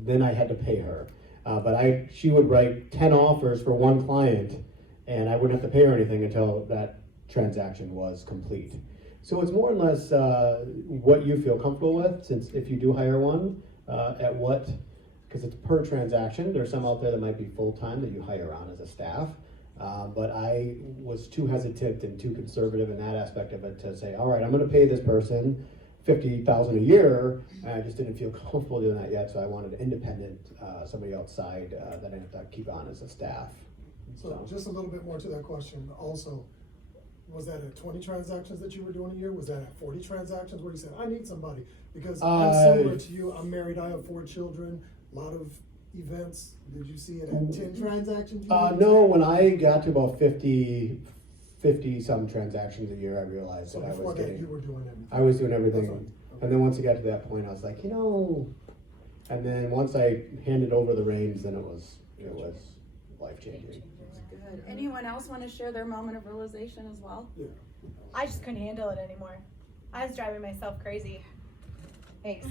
then I had to pay her. But she would write 10 offers for one client, and I wouldn't have to pay her anything until that transaction was complete. So it's more or less what you feel comfortable with, since if you do hire one, because it's per transaction. There's some out there that might be full-time that you hire on as a staff. But I was too hesitant and too conservative in that aspect of it to say, all right, I'm gonna pay this person $50,000 a year, and I just didn't feel comfortable doing that yet, so I wanted independent, somebody outside that I didn't have to keep on as a staff. So just a little bit more to that question also, was that at 20 transactions that you were doing a year? Was that at 40 transactions where you said, I need somebody? Because I'm similar to you, I'm married, I have 4 children, a lot of events. Did you see it at 10 transactions? No, when I got to about 50 some transactions a year, I realized So that I was before that, getting, you were doing everything? I was doing everything. Okay. And then once it got to that point, I was like, and then once I handed over the reins, then it was life-changing. Good. Anyone else want to share their moment of realization as well? Yeah. I just couldn't handle it anymore. I was driving myself crazy. Thanks.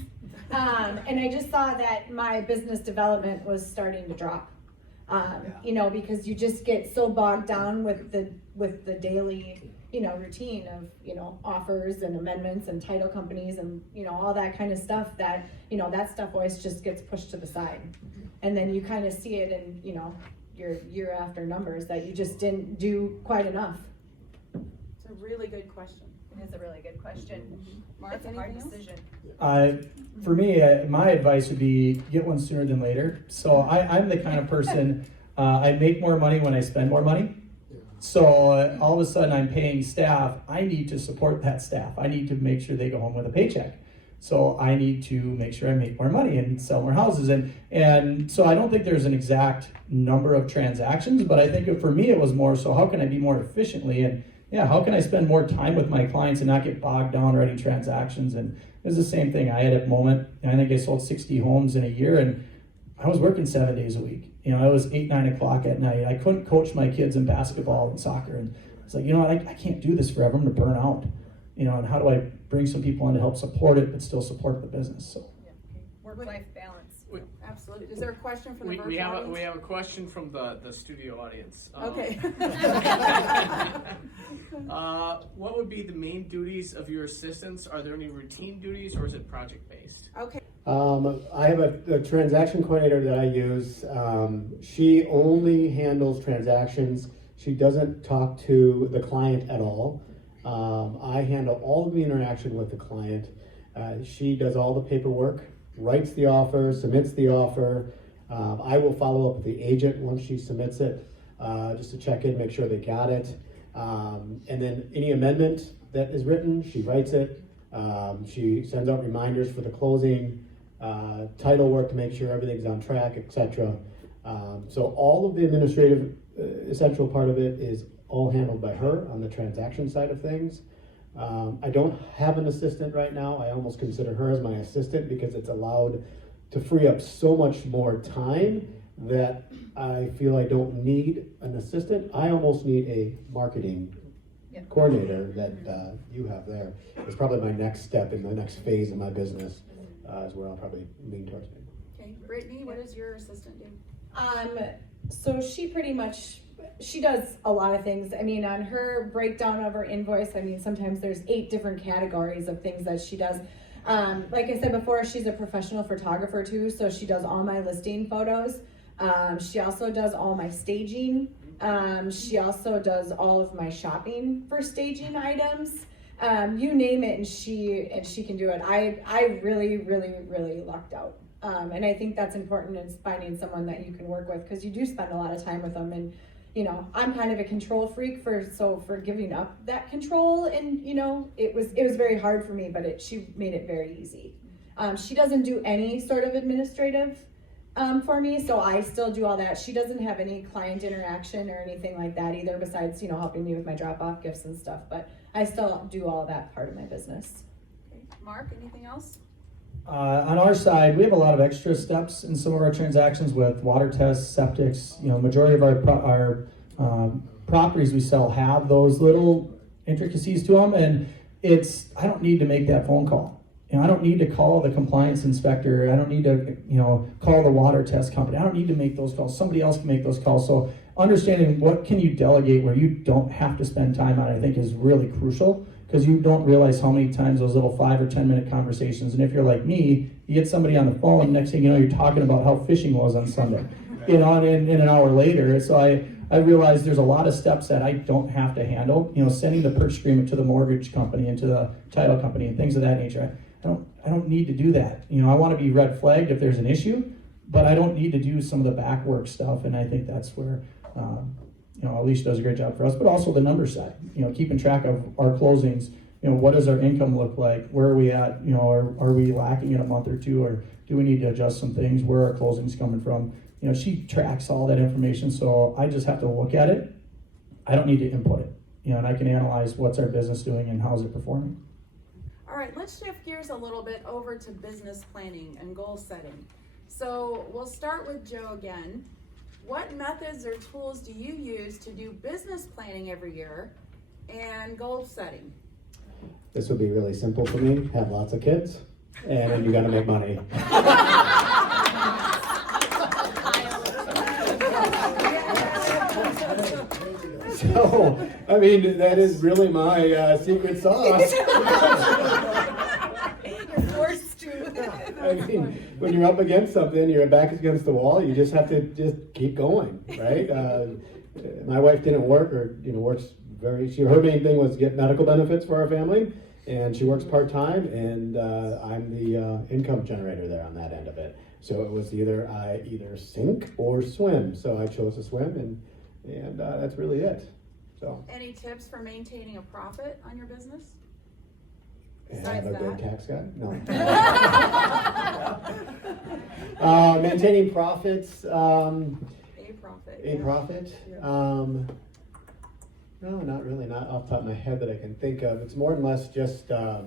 And I just saw that my business development was starting to drop. Because you just get so bogged down with the daily, routine of, offers and amendments and title companies and, all that kind of stuff that, that stuff always just gets pushed to the side. And then you kind of see it in, your year after numbers that you just didn't do quite enough. It's a really good question. It is a really good question. Mark, It's a hard anything else? decision. For me, my advice would be get one sooner than later. So I'm the kind of person, I make more money when I spend more money. So all of a sudden I'm paying staff, I need to support that staff. I need to make sure they go home with a paycheck. So I need to make sure I make more money and sell more houses. And so I don't think there's an exact number of transactions, but I think for me it was more so how can I be more efficiently and how can I spend more time with my clients and not get bogged down writing transactions? And it was the same thing. I had a moment, I think I sold 60 homes in a year and I was working 7 days a week. It was 8, 9 o'clock at night. I couldn't coach my kids in basketball and soccer. And it's like, I can't do this forever. I'm gonna burn out. And how do I bring some people in to help support it, but still support the business? So. Work-life balance. Absolutely. Is there a question from the virtual we audience? have a question from the studio audience. Okay. What would be the main duties of your assistants? Are there any routine duties or is it project-based? Okay. I have a transaction coordinator that I use. She only handles transactions. She doesn't talk to the client at all. I handle all of the interaction with the client. She does all the paperwork, writes the offer, submits the offer. I will follow up with the agent once she submits it, just to check in, make sure they got it. And then any amendment that is written, she writes it. She sends out reminders for the closing, title work to make sure everything's on track, etc. So all of the administrative essential part of it is all handled by her on the transaction side of things. I don't have an assistant right now. I almost consider her as my assistant because it's allowed to free up so much more time that I feel I don't need an assistant. I almost need a marketing coordinator that you have there. It's probably my next step in the next phase of my business is where I'll probably lean towards me. Okay, Brittney, what does your assistant do? So she does a lot of things. I mean, on her breakdown of her invoice, sometimes there's 8 different categories of things that she does. Like I said before, she's a professional photographer too, so she does all my listing photos. She also does all my staging. She also does all of my shopping for staging items. You name it, and she can do it. I really, really, really lucked out. And I think that's important is finding someone that you can work with because you do spend a lot of time with them. And I'm kind of a control freak for giving up that control, and it was very hard for me, but she made it very easy. She doesn't do any sort of administrative for me, so I still do all that. She doesn't have any client interaction or anything like that either, besides helping me with my drop-off gifts and stuff. But I still do all that part of my business. Okay. Mark, anything else? On our side, we have a lot of extra steps in some of our transactions with water tests, septics. Majority of our properties we sell have those little intricacies to them, and I don't need to make that phone call. I don't need to call the compliance inspector. I don't need to, call the water test company. I don't need to make those calls. Somebody else can make those calls. So understanding what can you delegate where you don't have to spend time on, I think, is really crucial. Because you don't realize how many times those little 5 or 10 minute conversations, and if you're like me, you get somebody on the phone, next thing you know, you're talking about how fishing was on Sunday. you know, and an hour later. So I realized there's a lot of steps that I don't have to handle. You know, sending the purchase agreement to the mortgage company and to the title company and things of that nature. I don't need to do that. You know, I want to be red flagged if there's an issue, but I don't need to do some of the back work stuff. And I think that's where, you know, Alicia does a great job for us, but also the number side. You know, keeping track of our closings. You know, what does our income look like? Where are we at? You know, are we lacking in a month or two, or do we need to adjust some things? Where are our closings coming from? You know, she tracks all that information, so I just have to look at it. I don't need to input it. You know, and I can analyze what's our business doing and how's it performing. All right, let's shift gears a little bit over to business planning and goal setting. So we'll start with Joe again. What methods or tools do you use to do business planning every year and goal setting? This would be really simple for me. Have lots of kids, and you got to make money. So, I mean, that is really my secret sauce. You're forced to. I mean, when you're up against something, your back is against the wall, you just have to just keep going, right? My wife didn't work, or, you know, works her main thing was get medical benefits for our family, and she works part-time, and I'm the income generator there on that end of it. So it was I either sink or swim. So I chose to swim, and that's really it. So. Any tips for maintaining a profit on your business? Have a good that? tax guy? No. Maintaining profits. A profit. A profit? No, not really. Not off the top of my head that I can think of. It's more or less just, I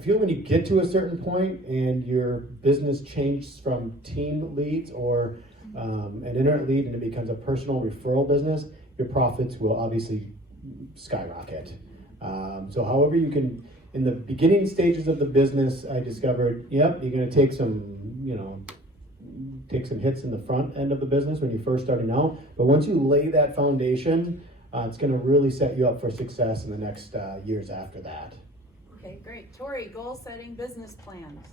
feel when you get to a certain point and your business changes from team leads or an internet lead and it becomes a personal referral business, your profits will obviously skyrocket. So however you can, in the beginning stages of the business, I discovered, yep, you're going to take some hits in the front end of the business when you're first starting out. But once you lay that foundation, it's going to really set you up for success in the next years after that. Okay, great. Torrey, goal setting, business plans.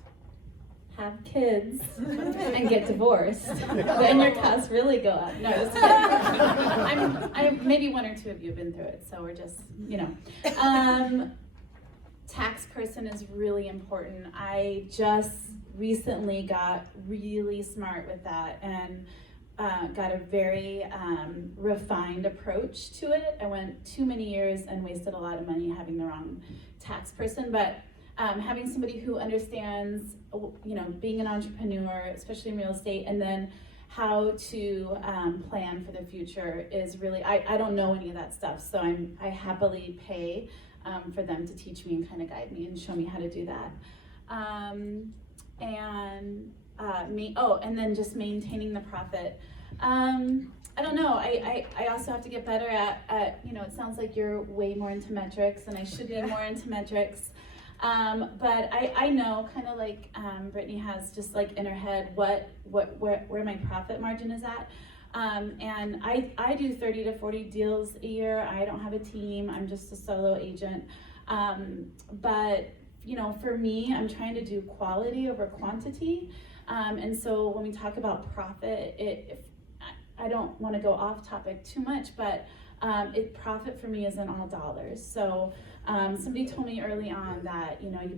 Have kids and get divorced. Then your costs really go up. No, just kidding. Maybe one or two of you have been through it, so we're just, you know. Tax person is really important. I just recently got really smart with that and got a very refined approach to it. I went too many years and wasted a lot of money having the wrong tax person, but having somebody who understands, you know, being an entrepreneur, especially in real estate, and then how to plan for the future is really, I don't know any of that stuff, so I happily pay for them to teach me and kind of guide me and show me how to do that. And then just maintaining the profit. I don't know, I also have to get better at, you know, it sounds like you're way more into metrics and I should be more into metrics. But I know, kind of like Brittney has, just like in her head, where my profit margin is at. And I do 30 to 40 deals a year. I don't have a team. I'm just a solo agent. But you know, for me, I'm trying to do quality over quantity. And so when we talk about profit, I don't want to go off topic too much, but profit for me isn't all dollars. So somebody told me early on that, you know, you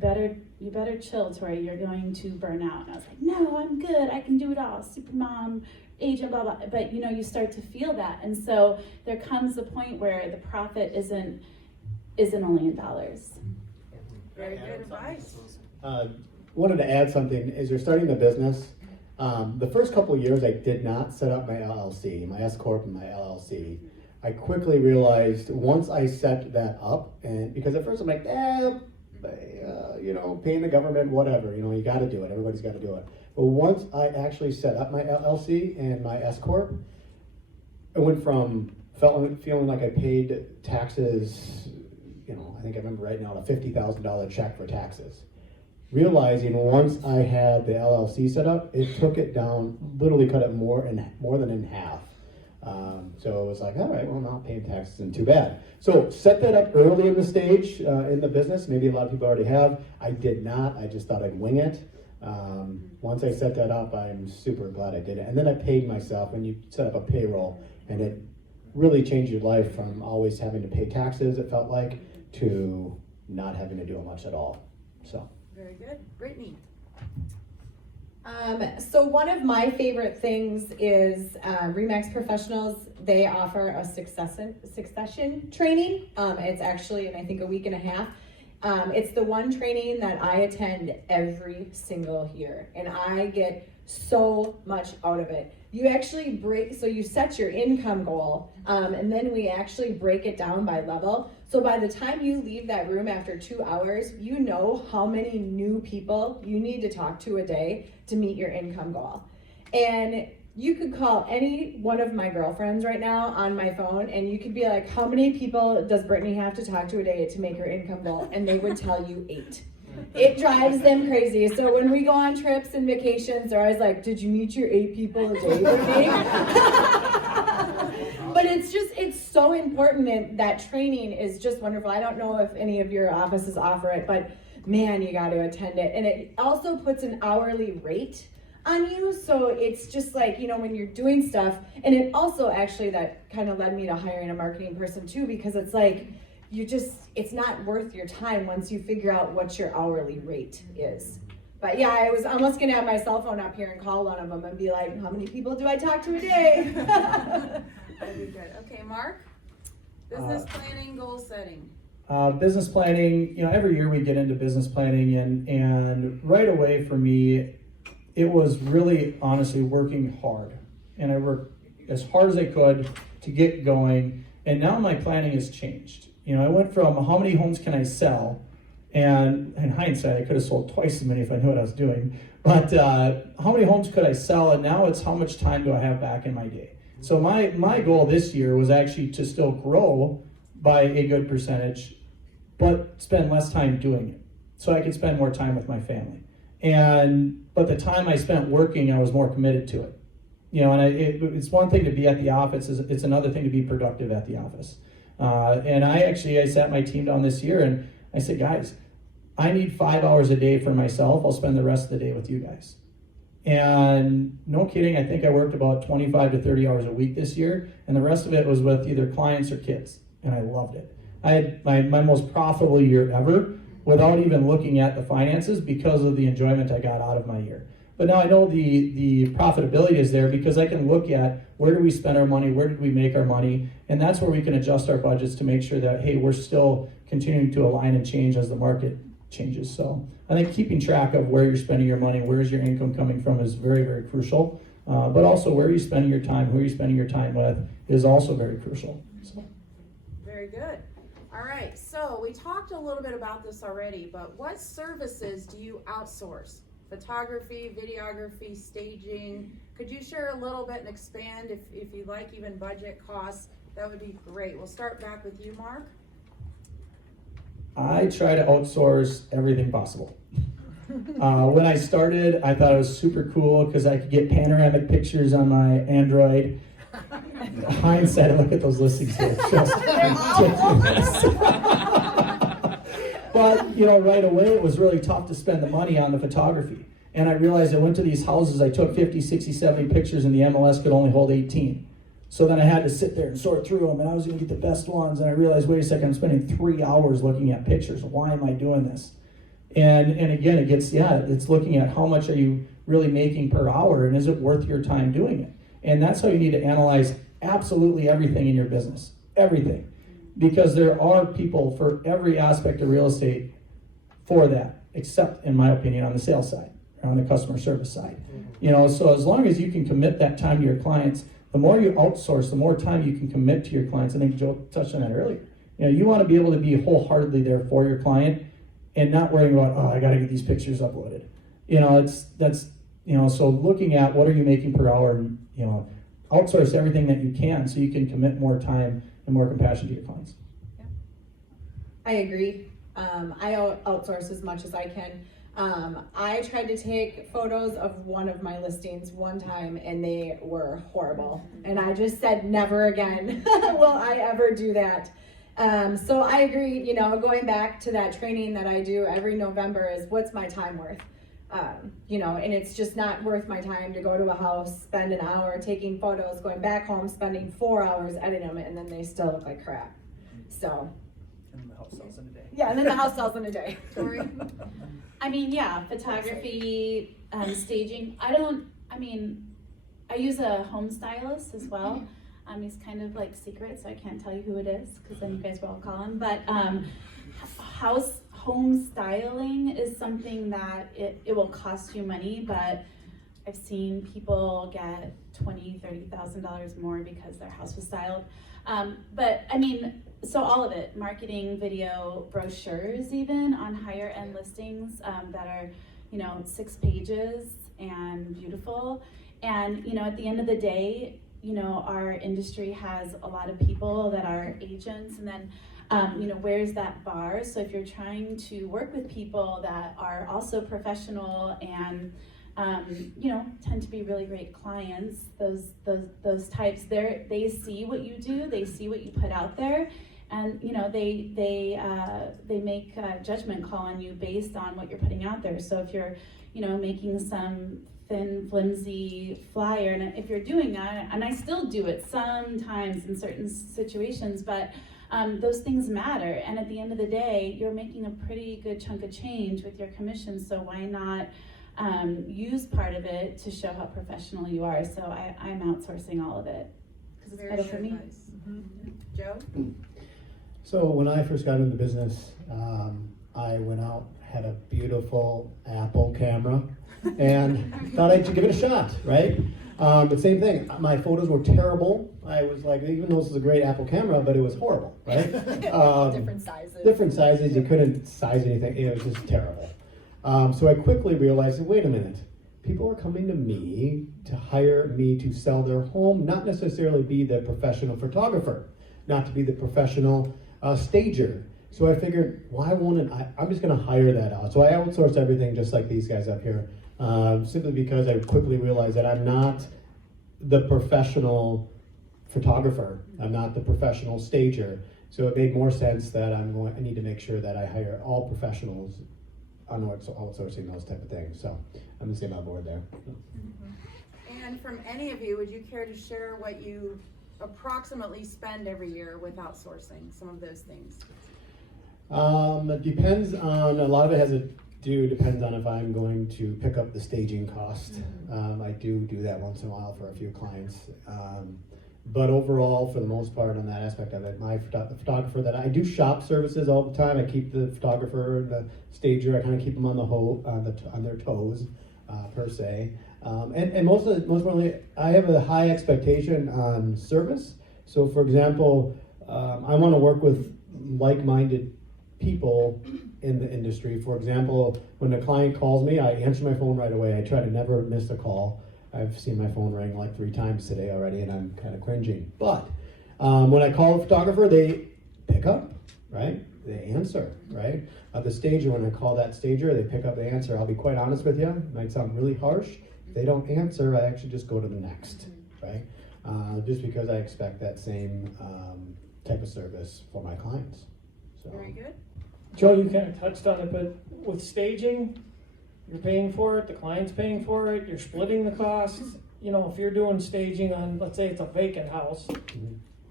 better chill, Torrey, you're going to burn out. And I was like, no, I'm good. I can do it all. Super mom, agent, blah, blah. But, you know, you start to feel that. And so there comes a point where the profit isn't only in dollars. Very good advice. Wanted to add something. As you're starting the business, the first couple of years I did not set up my LLC, my S Corp and my LLC. I quickly realized once I set that up, and because at first I'm like, you know, paying the government, whatever, you know, you got to do it. Everybody's got to do it. But once I actually set up my LLC and my S Corp, it went from feeling like I paid taxes, you know, I think I remember right now, a $50,000 check for taxes. Realizing once I had the LLC set up, it took it down, literally cut it more than in half. So it was like, all right, well, I'm not paying taxes isn't too bad. So set that up early in the stage in the business. Maybe a lot of people already have. I did not. I just thought I'd wing it. Once I set that up, I'm super glad I did it. And then I paid myself when you set up a payroll, and it really changed your life from always having to pay taxes, it felt like, to not having to do much at all. So. Very good. Brittney. So one of my favorite things is RE/MAX Professionals. They offer a succession training. It's actually in I think a week and a half. It's the one training that I attend every single year, and I get so much out of it. You actually you set your income goal, and then we actually break it down by level. So by the time you leave that room after 2 hours, you know how many new people you need to talk to a day to meet your income goal. And you could call any one of my girlfriends right now on my phone, and you could be like, how many people does Brittney have to talk to a day to make her income goal? And they would tell you 8. It drives them crazy. So when we go on trips and vacations, they're always like, did you meet your 8 people a day, Brittney? But it's so important, and that training is just wonderful. I don't know if any of your offices offer it, but man, you got to attend it. And it also puts an hourly rate on you, so it's just like, when you're doing stuff. And it also actually, that kind of led me to hiring a marketing person too, because it's like, it's not worth your time once you figure out what your hourly rate is. But yeah, I was almost gonna have my cell phone up here and call one of them and be like, how many people do I talk to a day? Very good. Okay, Mark. Business planning, goal setting. Business planning, every year we get into business planning, and right away for me, it was really honestly working hard. And I worked as hard as I could to get going, and now my planning has changed. I went from how many homes can I sell, and in hindsight, I could have sold twice as many if I knew what I was doing, but how many homes could I sell, and now it's how much time do I have back in my day. So my goal this year was actually to still grow by a good percentage, but spend less time doing it, so I could spend more time with my family. But the time I spent working, I was more committed to it. It's one thing to be at the office, it's another thing to be productive at the office. And I sat my team down this year, and I said, guys, I need 5 hours a day for myself. I'll spend the rest of the day with you guys. And no kidding, I think I worked about 25 to 30 hours a week this year, and the rest of it was with either clients or kids, and I loved it. I had my most profitable year ever without even looking at the finances because of the enjoyment I got out of my year. But now I know the profitability is there because I can look at where do we spend our money, where did we make our money, and that's where we can adjust our budgets to make sure that, hey, we're still continuing to align and change as the market changes. So I think keeping track of where you're spending your money, where's your income coming from is very, very crucial. But also where are you spending your time, who are you spending your time with is also very crucial. So. Very good. All right, so we talked a little bit about this already, but what services do you outsource? Photography, videography, staging. Could you share a little bit and expand if you like, even budget costs? That would be great. We'll start back with you, Mark. I try to outsource everything possible. When I started, I thought it was super cool because I could get panoramic pictures on my Android. Hindsight, I look at those listings, it's just ridiculous. But, right away it was really tough to spend the money on the photography. And I realized I went to these houses, I took 50, 60, 70 pictures, and the MLS could only hold 18. So then I had to sit there and sort through them, and I was going to get the best ones, and I realized, wait a second, I'm spending 3 hours looking at pictures. Why am I doing this? And again, it's looking at how much are you really making per hour, and is it worth your time doing it? And that's how you need to analyze absolutely everything in your business, everything. Because there are people for every aspect of real estate for that, except, in my opinion, on the sales side, or on the customer service side. So as long as you can commit that time to your clients, the more you outsource, the more time you can commit to your clients. I think Joe touched on that earlier. You want to be able to be wholeheartedly there for your client and not worrying about, I got to get these pictures uploaded. So looking at what are you making per hour, and, outsource everything that you can so you can commit more time and more compassion to your clients. Yeah. I agree. I outsource as much as I can. I tried to take photos of one of my listings one time, and they were horrible. And I just said, never again will I ever do that. So I agree, going back to that training that I do every November is what's my time worth? You know, and it's just not worth my time to go to a house, spend an hour taking photos, going back home, spending 4 hours editing them, and then they still look like crap. So. And the house sells in a day. Yeah, and then the house sells in a day. Torrey? I mean, yeah, photography, staging. I use a home stylist as well. He's kind of like secret, so I can't tell you who it is, because then you guys will all call him. But home styling is something that it will cost you money, but I've seen people get $20,000-$30,000 more because their house was styled. But I mean, so all of it, marketing, video, brochures, even on higher end listings that are, 6 pages and beautiful. And, at the end of the day, our industry has a lot of people that are agents, and then, where's that bar? So if you're trying to work with people that are also professional and, tend to be really great clients, those types, they see what you do, they see what you put out there, and, they make a judgment call on you based on what you're putting out there. So if you're, making some thin, flimsy flyer, and if you're doing that, and I still do it sometimes in certain situations, but those things matter, and at the end of the day, you're making a pretty good chunk of change with your commission, so why not use part of it to show how professional you are? So I'm outsourcing all of it, because it's better for me. Joe? So when I first got into the business, I went out, had a beautiful Apple camera, and thought I should give it a shot, right? But same thing, my photos were terrible. I was like, even though this is a great Apple camera, but it was horrible, right? Different sizes. Different sizes, you couldn't size anything, it was just terrible. So I quickly realized, wait a minute, people are coming to me to hire me to sell their home, not necessarily be the professional photographer, not to be the professional stager. So I figured, why won't I'm just gonna hire that out. So I outsourced everything just like these guys up here, simply because I quickly realized that I'm not the professional photographer, I'm not the professional stager. So it made more sense that I need to make sure that I hire all professionals on outsourcing those type of things. So I'm the same on board there. And from any of you, would you care to share what you approximately spend every year with outsourcing, some of those things? It depends on, a lot of it depends on if I'm going to pick up the staging cost. I do that once in a while for a few clients. But overall, for the most part on that aspect of it, the photographer that I do shop services all the time. I keep the photographer and the stager, I kind of keep them on their toes, per se. And most importantly, I have a high expectation on service. So for example, I want to work with like-minded people in the industry. For example, when a client calls me, I answer my phone right away. I try to never miss a call. I've seen my phone ring like 3 times today already, and I'm kind of cringing. But when I call a photographer, they pick up, right? They answer, right? The stager, when I call that stager, they pick up the answer. I'll be quite honest with you, it might sound really harsh. If they don't answer, I actually just go to the next, right? Just because I expect that same type of service for my clients. So. Very good. Joe, you kind of touched on it, but with staging, you're paying for it, the client's paying for it, you're splitting the costs. If you're doing staging on, let's say it's a vacant house,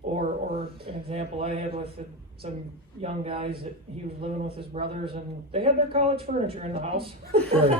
or an example I had with some young guys that he was living with his brothers and they had their college furniture in the house. Sure.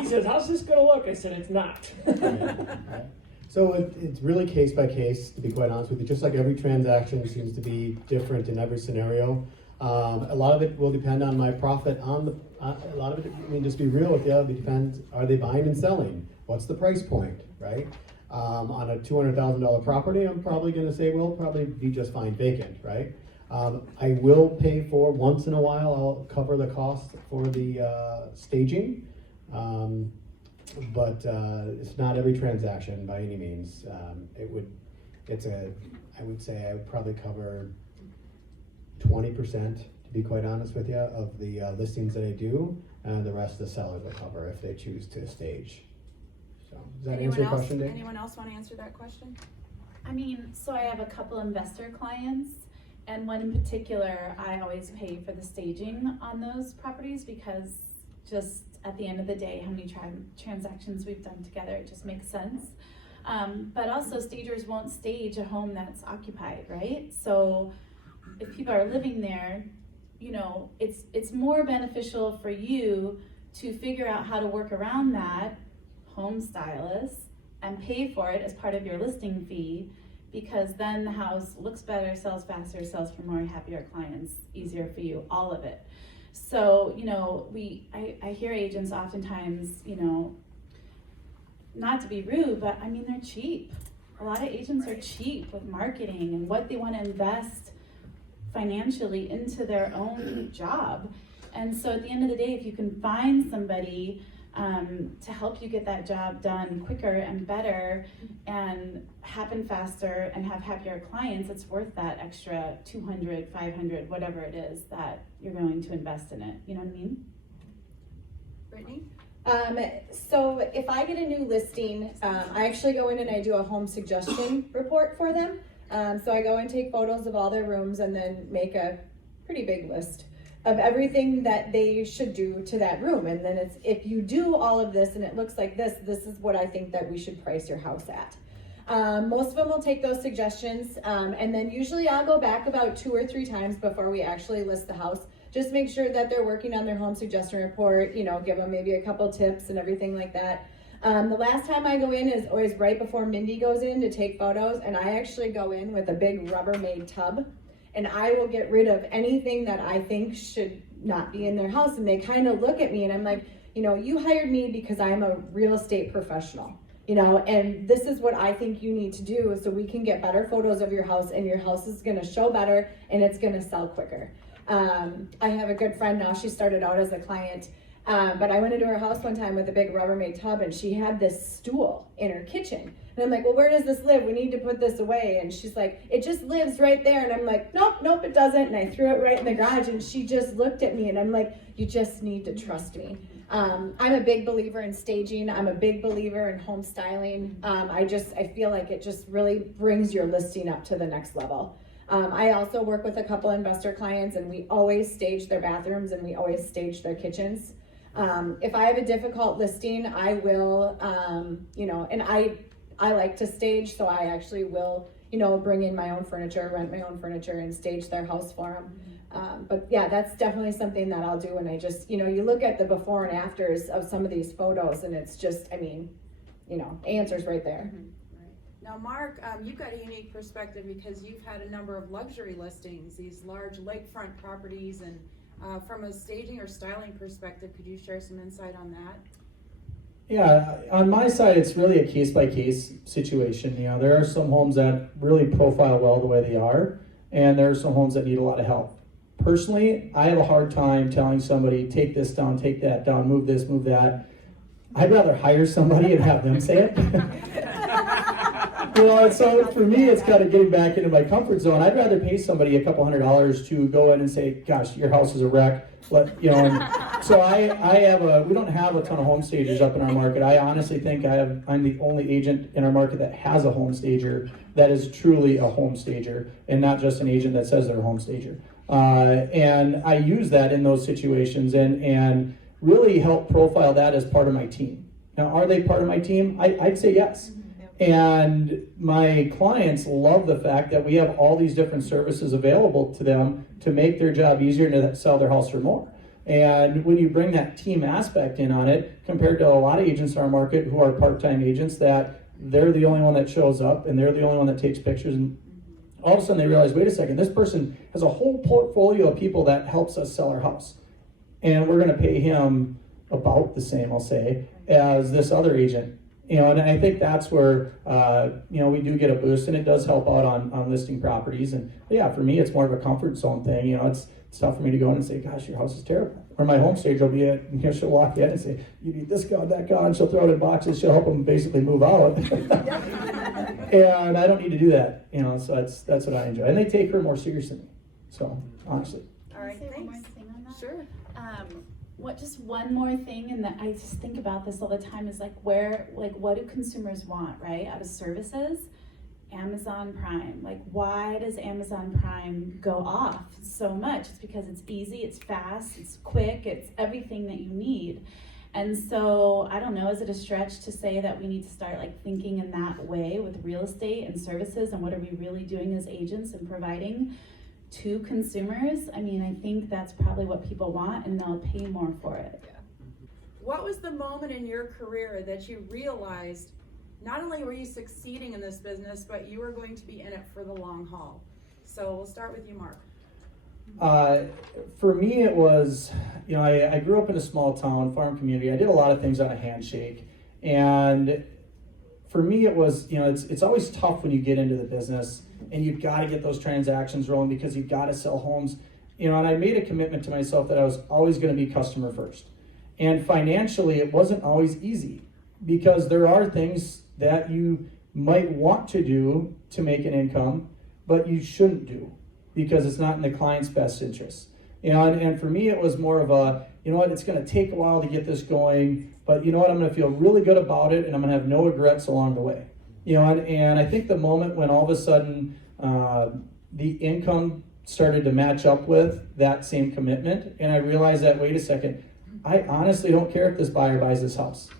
He says, how's this gonna look? I said, it's not. Right. So it's really case by case, to be quite honest with you. Just like every transaction seems to be different in every scenario. A lot of it will depend on my profit on a lot of it, just be real with you, it depends, are they buying and selling? What's the price point, right? On a $200,000 property, I'm probably gonna say, we'll probably be just fine vacant, right? I will pay for, once in a while, I'll cover the cost for the staging, but it's not every transaction by any means. I would say I would probably cover 20%, to be quite honest with you, of the listings that I do, and the rest the sellers will cover if they choose to stage. So, does that answer your question, Dave? Anyone else want to answer that question? So I have a couple investor clients, and one in particular, I always pay for the staging on those properties because just at the end of the day, how many transactions we've done together, it just makes sense. But also stagers won't stage a home that's occupied, right? So if people are living there, you know, it's more beneficial for you to figure out how to work around that, home stylist, and pay for it as part of your listing fee, because then the house looks better, sells faster, sells for more happier clients, easier for you, all of it. So, you know, I hear agents oftentimes, you know, not to be rude, but I mean, they're cheap. A lot of agents are cheap with marketing and what they want to invest financially into their own job. And so at the end of the day, if you can find somebody to help you get that job done quicker and better and happen faster and have happier clients, it's worth that extra $200, $500, whatever it is that you're going to invest in it. You know what I mean? Brittney? So if I get a new listing, I actually go in and I do a home suggestion report for them. So I go and take photos of all their rooms and then make a pretty big list of everything that they should do to that room. And then it's, if you do all of this and it looks like this, this is what I think that we should price your house at. Most of them will take those suggestions, and then usually I'll go back about 2 or 3 times before we actually list the house. Just make sure that they're working on their home suggestion report, you know, give them maybe a couple tips and everything like that. The last time I go in is always right before Mindy goes in to take photos, and I actually go in with a big Rubbermaid tub, and I will get rid of anything that I think should not be in their house. And they kind of look at me and I'm like, you know, you hired me because I'm a real estate professional, you know, and this is what I think you need to do so we can get better photos of your house, and your house is gonna show better and it's gonna sell quicker. I have a good friend now, she started out as a client, but I went into her house one time with a big Rubbermaid tub, and she had this stool in her kitchen. And I'm like, well, where does this live? We need to put this away. And she's like, it just lives right there. And I'm like, nope, it doesn't. And I threw it right in the garage, and she just looked at me, and I'm like, you just need to trust me. I'm a big believer in staging. I'm a big believer in home styling. I feel like it just really brings your listing up to the next level. I also work with a couple investor clients, and we always stage their bathrooms and we always stage their kitchens. If I have a difficult listing, I will, you know, and I like to stage, so I actually will, you know, bring in my own furniture, rent my own furniture, and stage their house for them. But yeah, that's definitely something that I'll do. And I just, you know, you look at the before and afters of some of these photos, and it's just, I mean, you know, answers right there. Mm-hmm. Now, Mark, you've got a unique perspective because you've had a number of luxury listings, these large lakefront properties, and from a staging or styling perspective, could you share some insight on that? Yeah, on my side, it's really a case-by-case situation. You know, there are some homes that really profile well the way they are, and there are some homes that need a lot of help. Personally, I have a hard time telling somebody, take this down, take that down, move this, move that. I'd rather hire somebody and have them say it. You know, so for me, it's kind of getting back into my comfort zone. I'd rather pay somebody a couple $100s to go in and say, gosh, your house is a wreck. You know, and so we don't have a ton of home stagers up in our market. I honestly think I'm the only agent in our market that has a home stager that is truly a home stager, and not just an agent that says they're a home stager. And I use that in those situations and really help profile that as part of my team. Now, are they part of my team? I'd say yes. And my clients love the fact that we have all these different services available to them to make their job easier and to sell their house for more. And when you bring that team aspect in on it, compared to a lot of agents in our market who are part-time agents, that they're the only one that shows up and they're the only one that takes pictures, and all of a sudden they realize, wait a second, this person has a whole portfolio of people that helps us sell our house. And we're gonna pay him about the same, I'll say, as this other agent. You know, and I think that's where, you know, we do get a boost, and it does help out on listing properties. And yeah, for me, it's more of a comfort zone thing. You know, it's tough for me to go in and say, gosh, your house is terrible. Or my home stage will be at, you know, she'll walk in and say, you need this gone, that gone. She'll throw it in boxes. She'll help them basically move out. And I don't need to do that. You know, so that's what I enjoy. And they take her more seriously. So, honestly. All right, Can I say one thanks. more thing on that? Sure. Just one more thing, and that I just think about this all the time, is like what do consumers want, right, out of services? Amazon Prime. Like, why does Amazon Prime go off so much? It's because it's easy, it's fast, it's quick, it's everything that you need. And so, I don't know, is it a stretch to say that we need to start like thinking in that way with real estate and services, and what are we really doing as agents and providing to consumers? I mean, I think that's probably what people want, and they'll pay more for it. What was the moment in your career that you realized not only were you succeeding in this business, but you were going to be in it for the long haul? So we'll start with you, Mark. For me, it was, I grew up in a small town, farm community. I did a lot of things on a handshake. And for me, it was, it's always tough when you get into the business and you've got to get those transactions rolling because you've got to sell homes. And I made a commitment to myself that I was always going to be customer first. And financially, it wasn't always easy because there are things that you might want to do to make an income, but you shouldn't do because it's not in the client's best interest. And for me, it was more of a, it's going to take a while to get this going, but I'm going to feel really good about it, and I'm going to have no regrets along the way. And I think the moment when all of a sudden the income started to match up with that same commitment, and I realized that, wait a second, I honestly don't care if this buyer buys this house.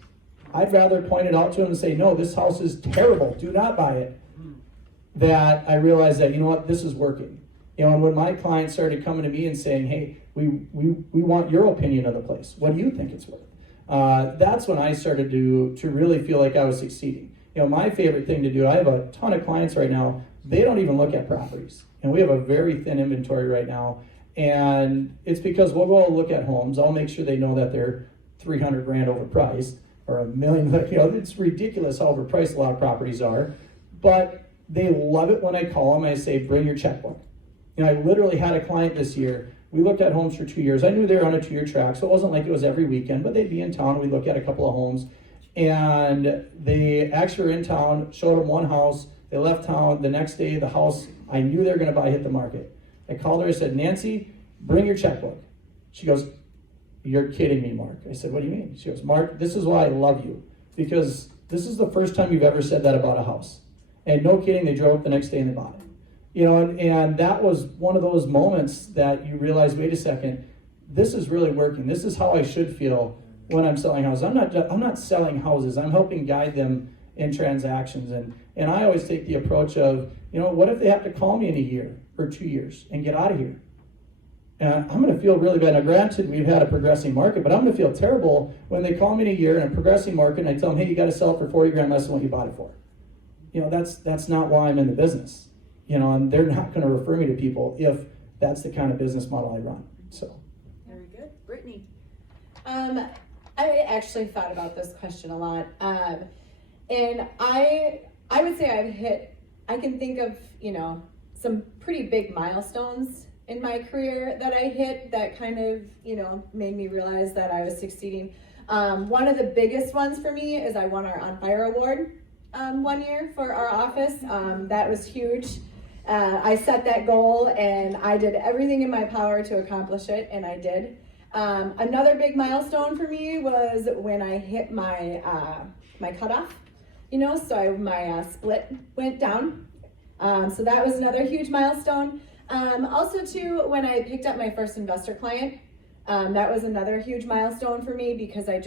I'd rather point it out to him and say, no, this house is terrible, do not buy it. That I realized that, this is working. And when my clients started coming to me and saying, hey, we want your opinion of the place. What do you think it's worth? That's when I started to really feel like I was succeeding. My favorite thing to do, I have a ton of clients right now, they don't even look at properties. And we have a very thin inventory right now. And it's because we'll go look at homes. I'll make sure they know that they're $300,000 overpriced or $1 million. It's ridiculous how overpriced a lot of properties are. But they love it when I call them. I say, bring your checkbook. I literally had a client this year. We looked at homes for 2 years. I knew they were on a 2-year track, so it wasn't like it was every weekend, but they'd be in town. We'd look at a couple of homes. And they actually were in town, showed them one house. They left town. The next day, the house I knew they were going to buy hit the market. I called her. I said, Nancy, bring your checkbook. She goes, you're kidding me, Mark. I said, what do you mean? She goes, Mark, this is why I love you, because this is the first time you've ever said that about a house. And no kidding, they drove up the next day and they bought it. And that was one of those moments that you realize, wait a second, this is really working. This is how I should feel when I'm selling houses. I'm not selling houses. I'm helping guide them in transactions. And I always take the approach of, what if they have to call me in a year or 2 years and get out of here? And I'm going to feel really bad. Now, granted, we've had a progressing market, but I'm going to feel terrible when they call me in a year in a progressing market and I tell them, hey, you got to sell it for $40,000 less than what you bought it for. That's not why I'm in the business. And they're not going to refer me to people if that's the kind of business model I run. So. Very good. Brittney. I actually thought about this question a lot. And I would say I can think of, some pretty big milestones in my career that I hit that kind of, made me realize that I was succeeding. One of the biggest ones for me is I won our On Fire Award 1 year for our office. That was huge. I set that goal and I did everything in my power to accomplish it, and I did. Another big milestone for me was when I hit my my cutoff, so my split went down. So that was another huge milestone. Also too, when I picked up my first investor client, that was another huge milestone for me because I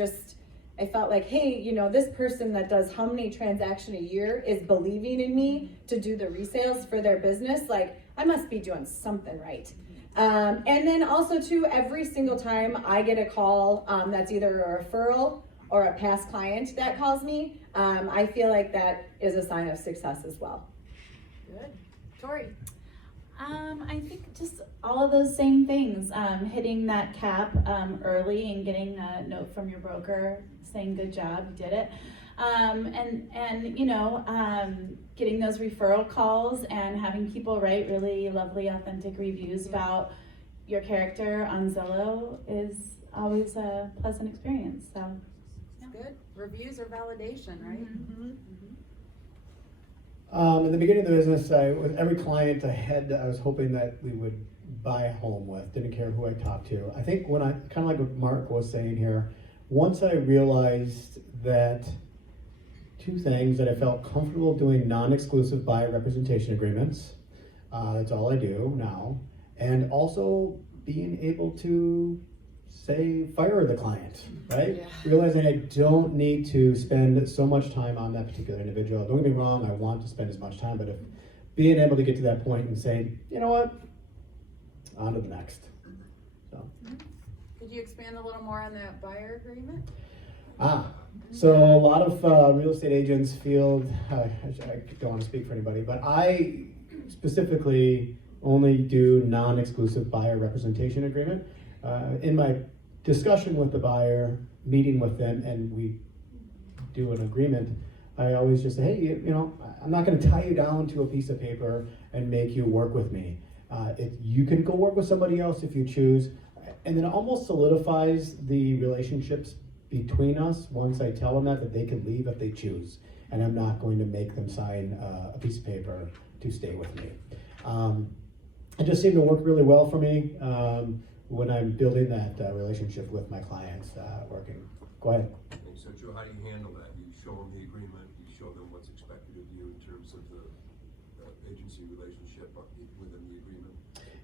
felt like, hey, this person that does how many transactions a year is believing in me to do the resales for their business. Like, I must be doing something right. And then also too, every single time I get a call that's either a referral or a past client that calls me, I feel like that is a sign of success as well. Good. Torrey. I think just all of those same things, hitting that cap early and getting a note from your broker saying good job, you did it, and getting those referral calls and having people write really lovely, authentic reviews about your character on Zillow is always a pleasant experience. So, yeah. Good. Reviews are validation, right? Mm-hmm. In the beginning of the business, with every client I had, I was hoping that we would buy a home with. Didn't care who I talked to. I think when kind of like what Mark was saying here, once I realized that two things: that I felt comfortable doing non-exclusive buyer representation agreements. That's all I do now. And also being able to say, fire the client, right? Yeah. Realizing I don't need to spend so much time on that particular individual. Don't get me wrong, I want to spend as much time, but if being able to get to that point and say, you know what, on to the next. So. Could you expand a little more on that buyer agreement? So a lot of real estate agents feel, I don't want to speak for anybody, but I specifically only do non-exclusive buyer representation agreement. In my discussion with the buyer, meeting with them, and we do an agreement, I always just say, hey, you know, I'm not going to tie you down to a piece of paper and make you work with me. You can go work with somebody else if you choose, and then it almost solidifies the relationships between us once I tell them that they can leave if they choose, and I'm not going to make them sign a piece of paper to stay with me. It just seemed to work really well for me when I'm building that relationship with my clients working. Go ahead. And so Joe, how do you handle that? You show them the agreement, you show them what's expected of you in terms of the agency relationship within the agreement.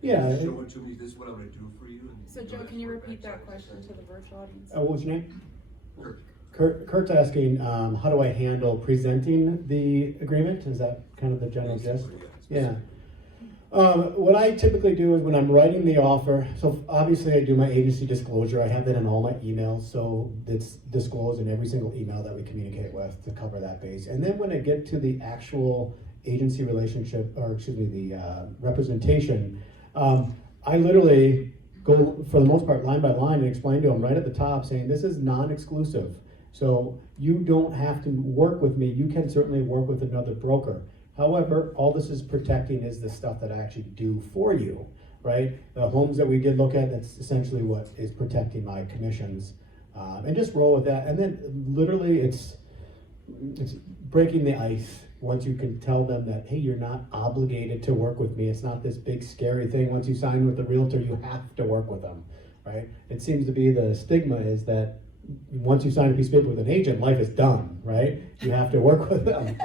Yeah. You show it to me, this is what I'm gonna do for you. And So Joe, can you repeat that question to the virtual audience? What was your name? Kurt. Kurt's asking, how do I handle presenting the agreement? Is that kind of the general gist? Yeah. What I typically do is when I'm writing the offer, so obviously I do my agency disclosure. I have that in all my emails, so it's disclosed in every single email that we communicate with to cover that base. And then when I get to the actual agency relationship, or excuse me, the representation, I literally go, for the most part, line by line and explain to them right at the top saying this is non-exclusive. So you don't have to work with me. You can certainly work with another broker. However, all this is protecting is the stuff that I actually do for you, right? The homes that we did look at, that's essentially what is protecting my commissions. And just roll with that. And then literally it's breaking the ice once you can tell them that, hey, you're not obligated to work with me. It's not this big scary thing. Once you sign with the realtor, you have to work with them, right? It seems to be the stigma is that once you sign a piece of paper with an agent, life is done, right? You have to work with them.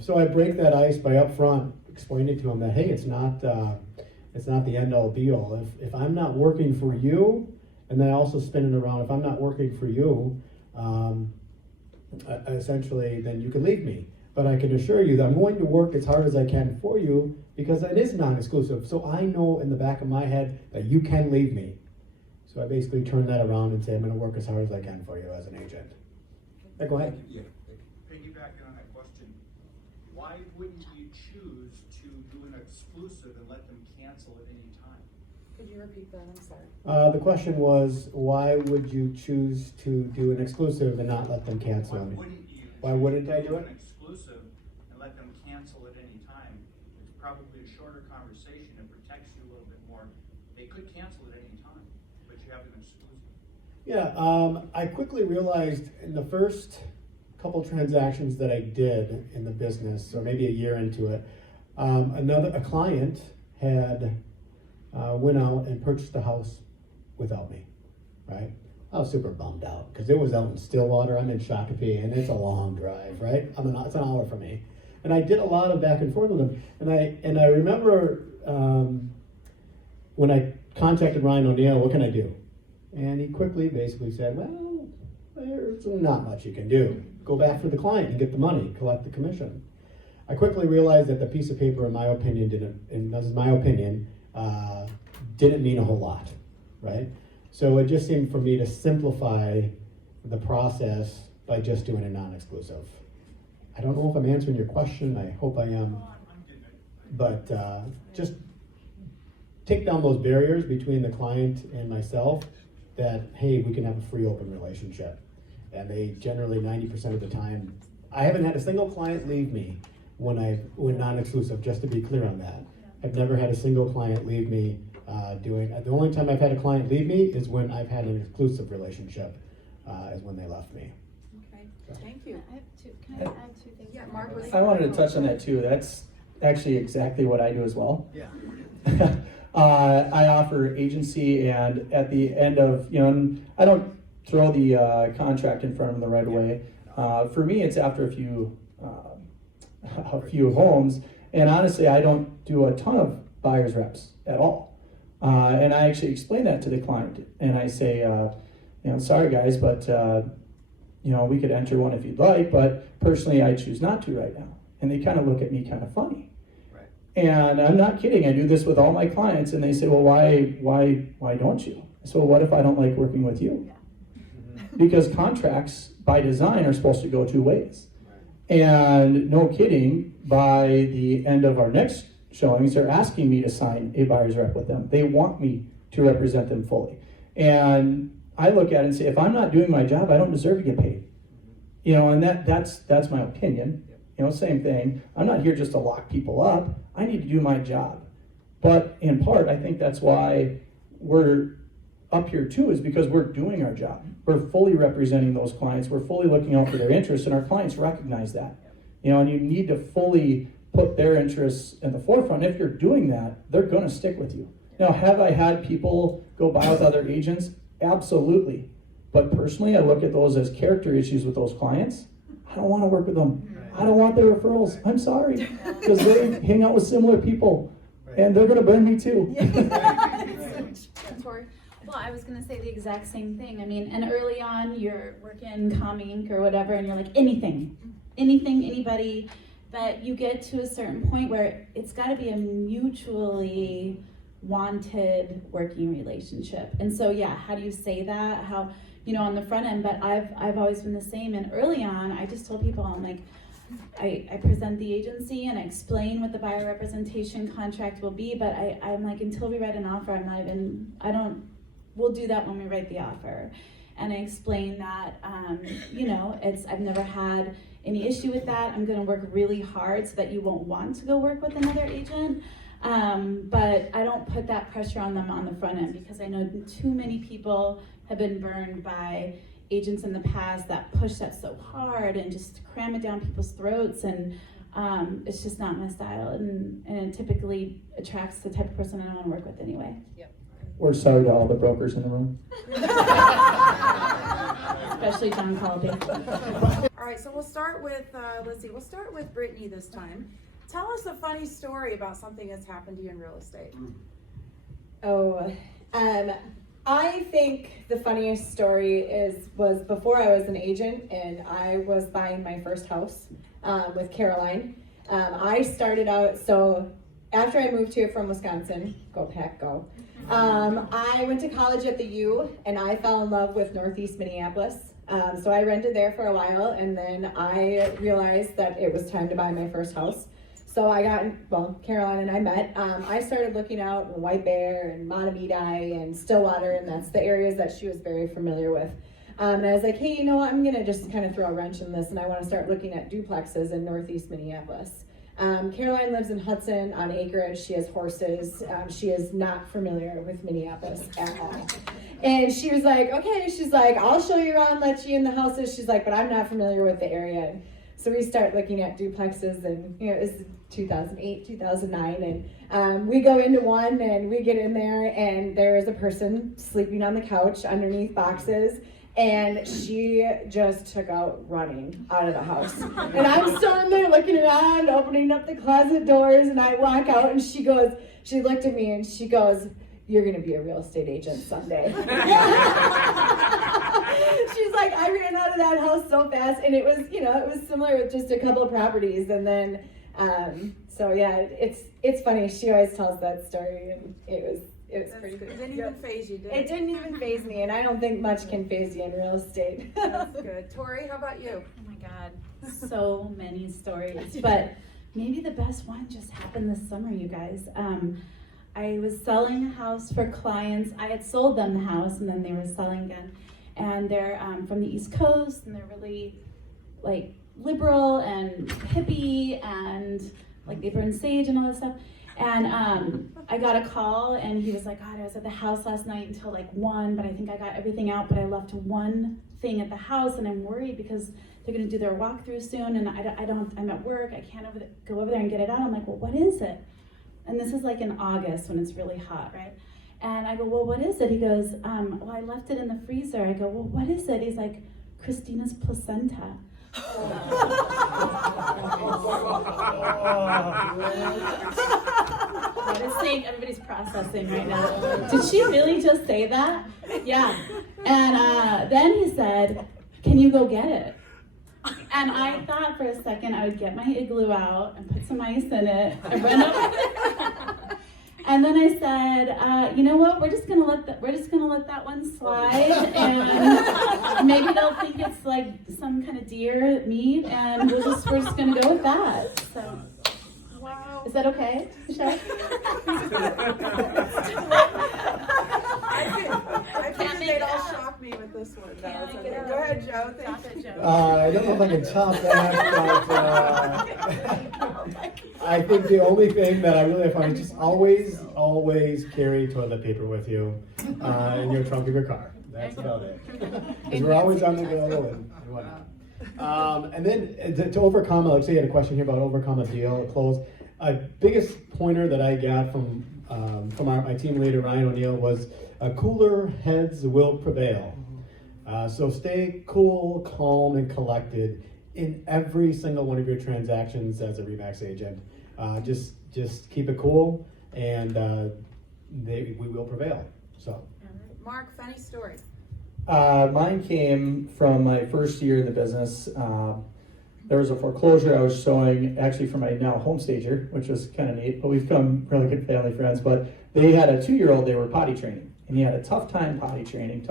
So I break that ice by upfront explaining to them that, hey, it's not the end all be all. If I'm not working for you, and then I also spin it around, if I'm not working for you, essentially, then you can leave me. But I can assure you that I'm going to work as hard as I can for you because it is non-exclusive. So I know in the back of my head that you can leave me. So I basically turn that around and say, I'm going to work as hard as I can for you as an agent. Yeah, go ahead. Yeah. Piggybacking on that question, why wouldn't you choose to do an exclusive and let them cancel at any time? Could you repeat that? I'm sorry. The question was, why would you choose to do an exclusive and not let them cancel? Why wouldn't you I do an it? exclusive and let them cancel at any time? It's probably a shorter conversation. It protects you a little bit more. They could cancel at any time, but you have an exclusive. Yeah, I quickly realized in the first couple transactions that I did in the business, or maybe a year into it, a client had went out and purchased a house without me, right? I was super bummed out because it was out in Stillwater. I'm in Shakopee, and it's a long drive, right? It's an hour for me, and I did a lot of back and forth with him. And I remember when I contacted Ryan O'Neill, what can I do? And he quickly basically said, well, there's not much you can do. Go back for the client and get the money, collect the commission. I quickly realized that the piece of paper, in my opinion, didn't mean a whole lot, right? So it just seemed for me to simplify the process by just doing a non-exclusive. I don't know if I'm answering your question. I hope I am. But just take down those barriers between the client and myself that, hey, we can have a free, open relationship. And they generally, 90% of the time, I haven't had a single client leave me when I went non-exclusive, just to be clear on that. I've never had a single client leave me the only time I've had a client leave me is when I've had an exclusive relationship, is when they left me. Okay, thank you. Can I add two things? Yeah, Mark was. I wanted to touch on that too. That's actually exactly what I do as well. Yeah. I offer agency, and at the end of, and I don't throw the contract in front of them right away. For me, it's after a few homes, and honestly, I don't do a ton of buyer's reps at all. And I actually explain that to the client, and I say, sorry guys, but we could enter one if you'd like, but personally, I choose not to right now. And they kind of look at me kind of funny. Right. And I'm not kidding. I do this with all my clients, and they say, well, why don't you? I say, well, what if I don't like working with you? Because contracts, by design, are supposed to go two ways. And no kidding, by the end of our next showings, they're asking me to sign a buyer's rep with them. They want me to represent them fully. And I look at it and say, if I'm not doing my job, I don't deserve to get paid. And that's my opinion. Same thing. I'm not here just to lock people up. I need to do my job. But in part, I think that's why we're up here too, is because we're doing our job. We're fully representing those clients. We're fully looking out for their interests, and our clients recognize that. And you need to fully put their interests in the forefront. If you're doing that, they're going to stick with you. Now, have I had people go buy with other agents? Absolutely. But personally, I look at those as character issues with those clients. I don't want to work with them. I don't want their referrals. I'm sorry. Because they hang out with similar people. And they're going to burn me too. Torrey? Well, I was going to say the exact same thing. I mean, and early on, you're working Commie Inc. or whatever, and you're like, anything, anybody, but you get to a certain point where it's got to be a mutually wanted working relationship. And so, yeah, how do you say that? How, on the front end, but I've always been the same. And early on, I just told people, I'm like, I present the agency and I explain what the buyer representation contract will be, but I'm like, until we write an offer, we'll do that when we write the offer. And I explain that, I've never had any issue with that. I'm gonna work really hard so that you won't want to go work with another agent. But I don't put that pressure on them on the front end, because I know too many people have been burned by agents in the past that push that so hard and just cram it down people's throats, and it's just not my style, and it typically attracts the type of person I don't want to work with anyway. Yep. We're sorry to all the brokers in the room. Especially John Colby. All right, so we'll start with, we'll start with Brittney this time. Tell us a funny story about something that's happened to you in real estate. I think the funniest story was before I was an agent and I was buying my first house with Caroline. I started out, so after I moved here from Wisconsin, go Pack, go. I went to college at the U and I fell in love with Northeast Minneapolis. So I rented there for a while, and then I realized that it was time to buy my first house. So Caroline and I met. I started looking out in White Bear and Montevideo and Stillwater, and that's the areas that she was very familiar with. And I was like, hey, I'm gonna just kind of throw a wrench in this, and I wanna start looking at duplexes in Northeast Minneapolis. Caroline lives in Hudson on acreage. She has horses. She is not familiar with Minneapolis at all. And she was like, okay, she's like, I'll show you around, let you in the houses. She's like, but I'm not familiar with the area. So we start looking at duplexes, and it was 2008, 2009, and we go into one and we get in there, and there is a person sleeping on the couch underneath boxes, and she just took out running out of the house. And I'm standing there looking around, opening up the closet doors, and I walk out, and she looked at me and she goes, you're gonna be a real estate agent someday. She's like, I ran out of that house so fast, and it was similar with just a couple of properties, and then, so yeah, it's funny. She always tells that story, and it was pretty good. It didn't even phase you, did it? It didn't even phase me, and I don't think much can phase you in real estate. That's good. Torrey, how about you? Oh my God, so many stories, but maybe the best one just happened this summer, you guys. I was selling a house for clients. I had sold them the house, and then they were selling again. And they're from the East Coast, and they're really like liberal and hippie, and like they burn sage and all this stuff. And I got a call, and he was like, God, I was at the house last night until like 1, but I think I got everything out, but I left one thing at the house, and I'm worried because they're gonna do their walkthrough soon, and I'm at work, I can't go over there and get it out. I'm like, well, what is it? And this is like in August when it's really hot, right? And I go, well, what is it? He goes, well, I left it in the freezer. I go, well, what is it? He's like, Christina's placenta. Everybody's processing right now. Did she really just say that? Yeah. And then he said, "Can you go get it?" And I thought for a second I would get my igloo out and put some ice in it and run over there. And then I said, you know what? We're just gonna let that one slide, and maybe they'll think it's like some kind of deer meat, and we're just gonna go with that. So. Wow. Is that okay, Michelle? I think they'd all shock me with this one. No, it's okay. Go ahead, Joe. Thank you. I don't know if I can top that, but I think the only thing that I really find is just always carry toilet paper with you in your trunk of your car. That's about it. Because we're always on the go and whatnot. And then to overcome, like say you had a question here about overcome a deal, a close. Biggest pointer that I got from my team leader Ryan O'Neill was cooler heads will prevail. So stay cool, calm, and collected in every single one of your transactions as a RE/MAX agent. Just keep it cool, and we will prevail. So, Mark, funny story. Mine came from my first year in the business. There was a foreclosure I was showing actually for my now home stager, which was kind of neat, but we've become really good family friends. But they had a 2-year-old they were potty training, and he had a tough time potty training,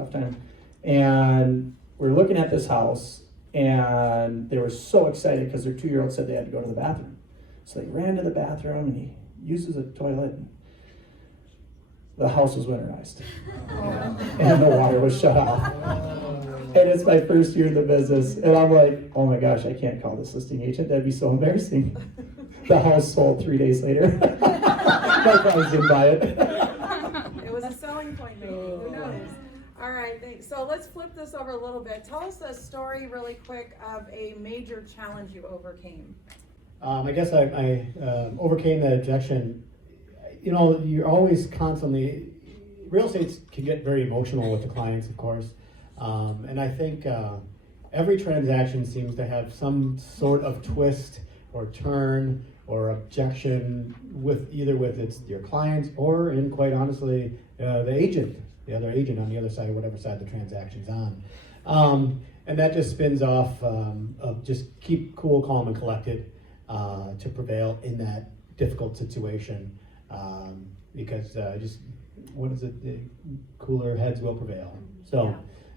And we were looking at this house, and they were so excited because their 2-year-old said they had to go to the bathroom. So they ran to the bathroom, and he uses a toilet. And the house was winterized, and the water was shut off. And it's my first year in the business, and I'm like, oh my gosh, I can't call this listing agent. That'd be so embarrassing. The house sold 3 days later. My clients didn't buy it. It was a selling point, maybe. Who knows? All right, thanks. So let's flip this over a little bit. Tell us a story really quick of a major challenge you overcame. I guess I overcame that objection. You know, you're always constantly, real estate can get very emotional with the clients, of course. And I think every transaction seems to have some sort of twist or turn or objection with your clients or, in quite honestly, the other agent on the other side, or whatever side the transaction's on. And that just spins off of just keep cool, calm, and collected to prevail in that difficult situation. Because just, what is it? The cooler heads will prevail. So,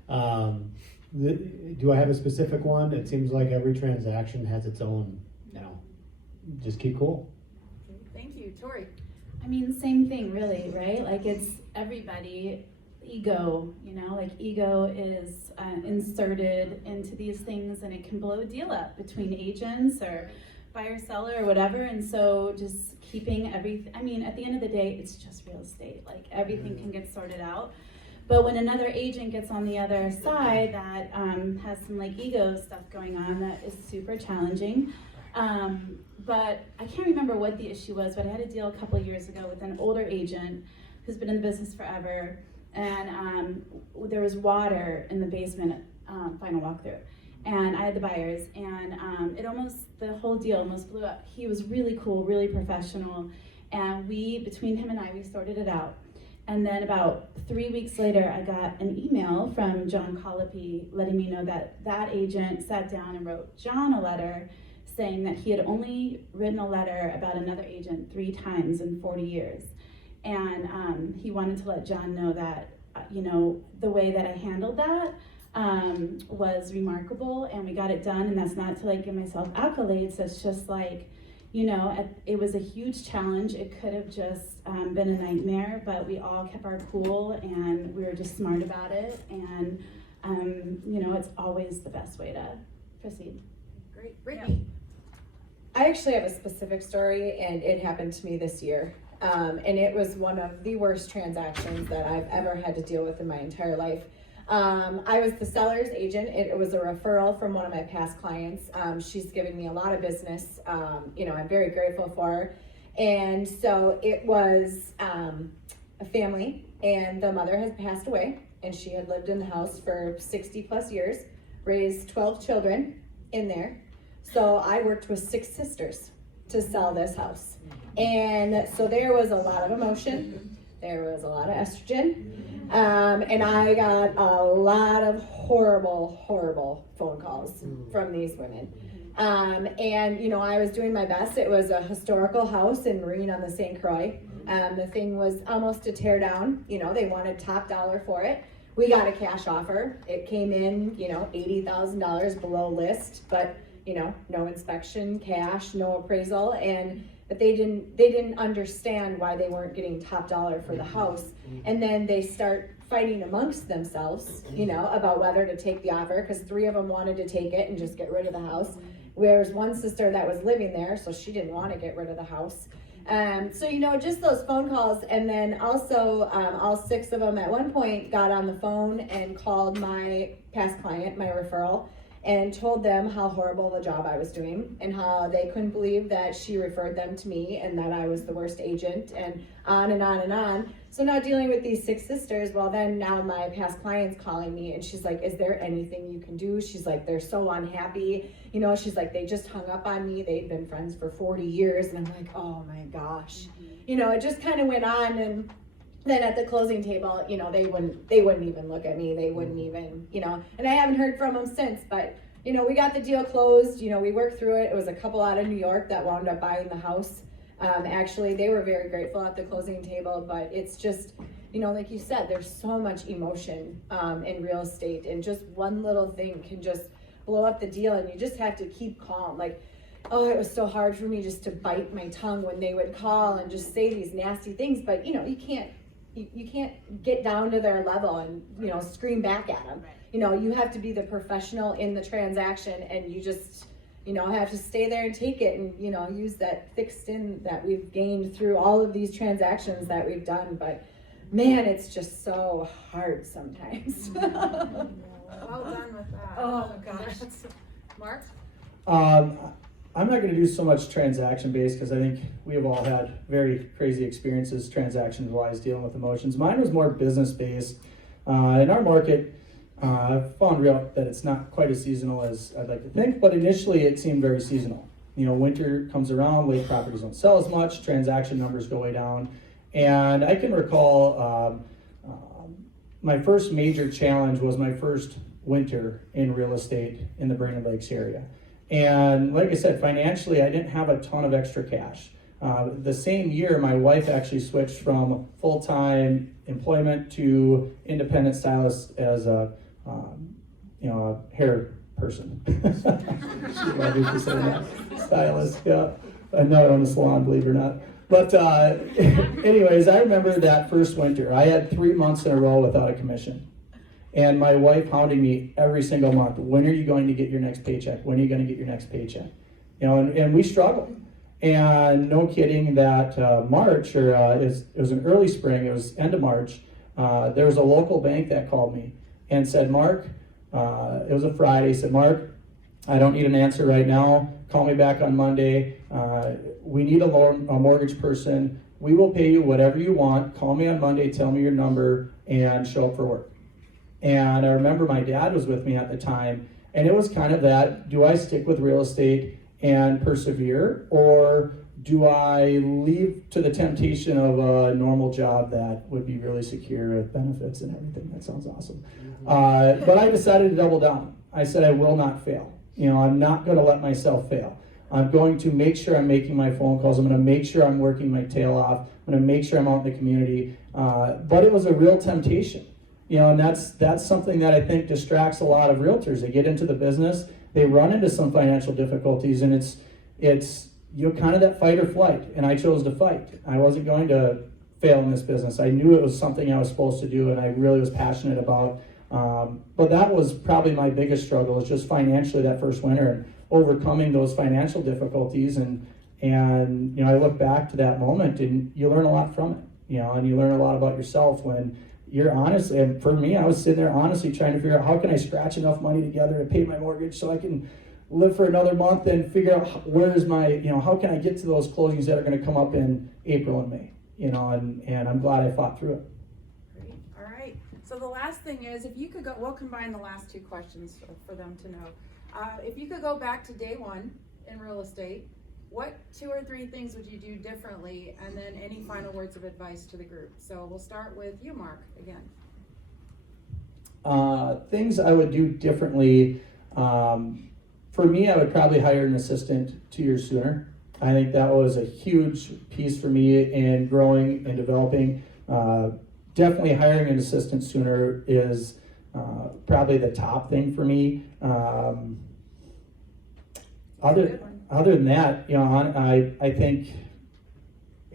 do I have a specific one? It seems like every transaction has its own, just keep cool. Okay, thank you. Torrey. I mean, same thing really, right? Like it's everybody, ego, ego is inserted into these things, and it can blow a deal up between agents or buyer, seller, or whatever. And so just keeping everything, I mean, at the end of the day, it's just real estate. Like everything can get sorted out. But when another agent gets on the other side that has some like ego stuff going on, that is super challenging. But I can't remember what the issue was, but I had a deal a couple of years ago with an older agent who's been in the business forever. And there was water in the basement, final walkthrough. And I had the buyers, and the whole deal almost blew up. He was really cool, really professional. And between him and I, we sorted it out. And then about 3 weeks later, I got an email from John Colopy letting me know that that agent sat down and wrote John a letter saying that he had only written a letter about another agent 3 times in 40 years. And he wanted to let John know that, the way that I handled that was remarkable, and we got it done. And that's not to give myself accolades. That's just it was a huge challenge. It could have just been a nightmare, but we all kept our cool, and we were just smart about it. And it's always the best way to proceed. Great. Brittney. I actually have a specific story, and it happened to me this year. And it was one of the worst transactions that I've ever had to deal with in my entire life. I was the seller's agent. It was a referral from one of my past clients. She's given me a lot of business. I'm very grateful for her. And so it was a family, and the mother has passed away, and she had lived in the house for 60 plus years, raised 12 children, in there. So I worked with 6 sisters to sell this house. And so there was a lot of emotion. There was a lot of estrogen. And I got a lot of horrible, horrible phone calls from these women. And you know, I was doing my best. It was a historical house in Marine on the St. Croix. The thing was almost a tear down. You know, they wanted top dollar for it. We got a cash offer. It came in, you know, $80,000 below list, but you know, no inspection, cash, no appraisal, but they didn't understand why they weren't getting top dollar for the house. And then they start fighting amongst themselves, you know, about whether to take the offer, because 3 of them wanted to take it and just get rid of the house. Whereas one sister that was living there, so she didn't want to get rid of the house. So, you know, just those phone calls. And then also all 6 of them at one point got on the phone and called my past client, my referral, and told them how horrible the job I was doing and how they couldn't believe that she referred them to me and that I was the worst agent, and on and on and on. So now dealing with these 6 sisters, well then now my past client's calling me and she's like, is there anything you can do? She's like, they're so unhappy. You know, she's like, they just hung up on me. They'd been friends for 40 years. And I'm like, oh my gosh. You know, it just kind of went on. And then at the closing table, you know, they wouldn't even look at me. They wouldn't even, you know, and I haven't heard from them since, but you know, we got the deal closed. You know, we worked through it. It was a couple out of New York that wound up buying the house. Actually, they were very grateful at the closing table, but it's just, you know, like you said, there's so much emotion in real estate, and just one little thing can just blow up the deal, and you just have to keep calm. Like, oh, it was so hard for me just to bite my tongue when they would call and just say these nasty things, but you know, you can't get down to their level and, you know, scream back at them. You know, you have to be the professional in the transaction, and you just, you know, have to stay there and take it, and, you know, use that thick skin that we've gained through all of these transactions that we've done. But man, it's just so hard sometimes. Well done with that. Oh gosh. Mark? I'm not going to do so much transaction based, because I think we have all had very crazy experiences transaction wise dealing with emotions. Mine was more business based. In our market, I've found out that it's not quite as seasonal as I'd like to think, but initially it seemed very seasonal. You know, winter comes around, lake properties don't sell as much, transaction numbers go way down. And I can recall my first major challenge was my first winter in real estate in the Brainerd Lakes area. And like I said, financially, I didn't have a ton of extra cash. The same year, my wife actually switched from full-time employment to independent stylist as a hair person. Stylist, yeah. I'm not on the salon, believe it or not. But anyways, I remember that first winter. I had 3 months in a row without a commission. And my wife hounding me every single month. When are you going to get your next paycheck? When are you going to get your next paycheck? You know, and we struggled. And no kidding, that March, it was an early spring, it was end of March, there was a local bank that called me and said, Mark, it was a Friday, said, Mark, I don't need an answer right now. Call me back on Monday. We need a mortgage person. We will pay you whatever you want. Call me on Monday, tell me your number, and show up for work. And I remember my dad was with me at the time, and it was kind of that, do I stick with real estate and persevere, or do I leave to the temptation of a normal job that would be really secure with benefits and everything? That sounds awesome. But I decided to double down. I said I will not fail. You know, I'm not going to let myself fail. I'm going to make sure I'm making my phone calls. I'm going to make sure I'm working my tail off. I'm going to make sure I'm out in the community. But it was a real temptation. You know, and that's something that I think distracts a lot of realtors. They get into the business, they run into some financial difficulties, and it's you know, kind of that fight or flight. And I chose to fight. I wasn't going to fail in this business. I knew it was something I was supposed to do, and I really was passionate about. But that was probably my biggest struggle, is just financially that first winter and overcoming those financial difficulties. And you know, I look back to that moment, and you learn a lot from it. You know, and you learn a lot about yourself when you're honest. And for me, I was sitting there honestly trying to figure out, how can I scratch enough money together to pay my mortgage so I can live for another month, and figure out where's my, you know, how can I get to those closings that are going to come up in April and May, you know, and I'm glad I fought through it. Great. All right. So the last thing is, if you could go, we'll combine the last 2 questions for them to know. If you could go back to day one in real estate, what 2 or 3 things would you do differently? And then any final words of advice to the group. So we'll start with you, Mark, again. Things I would do differently. For me, I would probably hire an assistant 2 years sooner. I think that was a huge piece for me in growing and developing. Definitely hiring an assistant sooner is probably the top thing for me. Other than that, I think,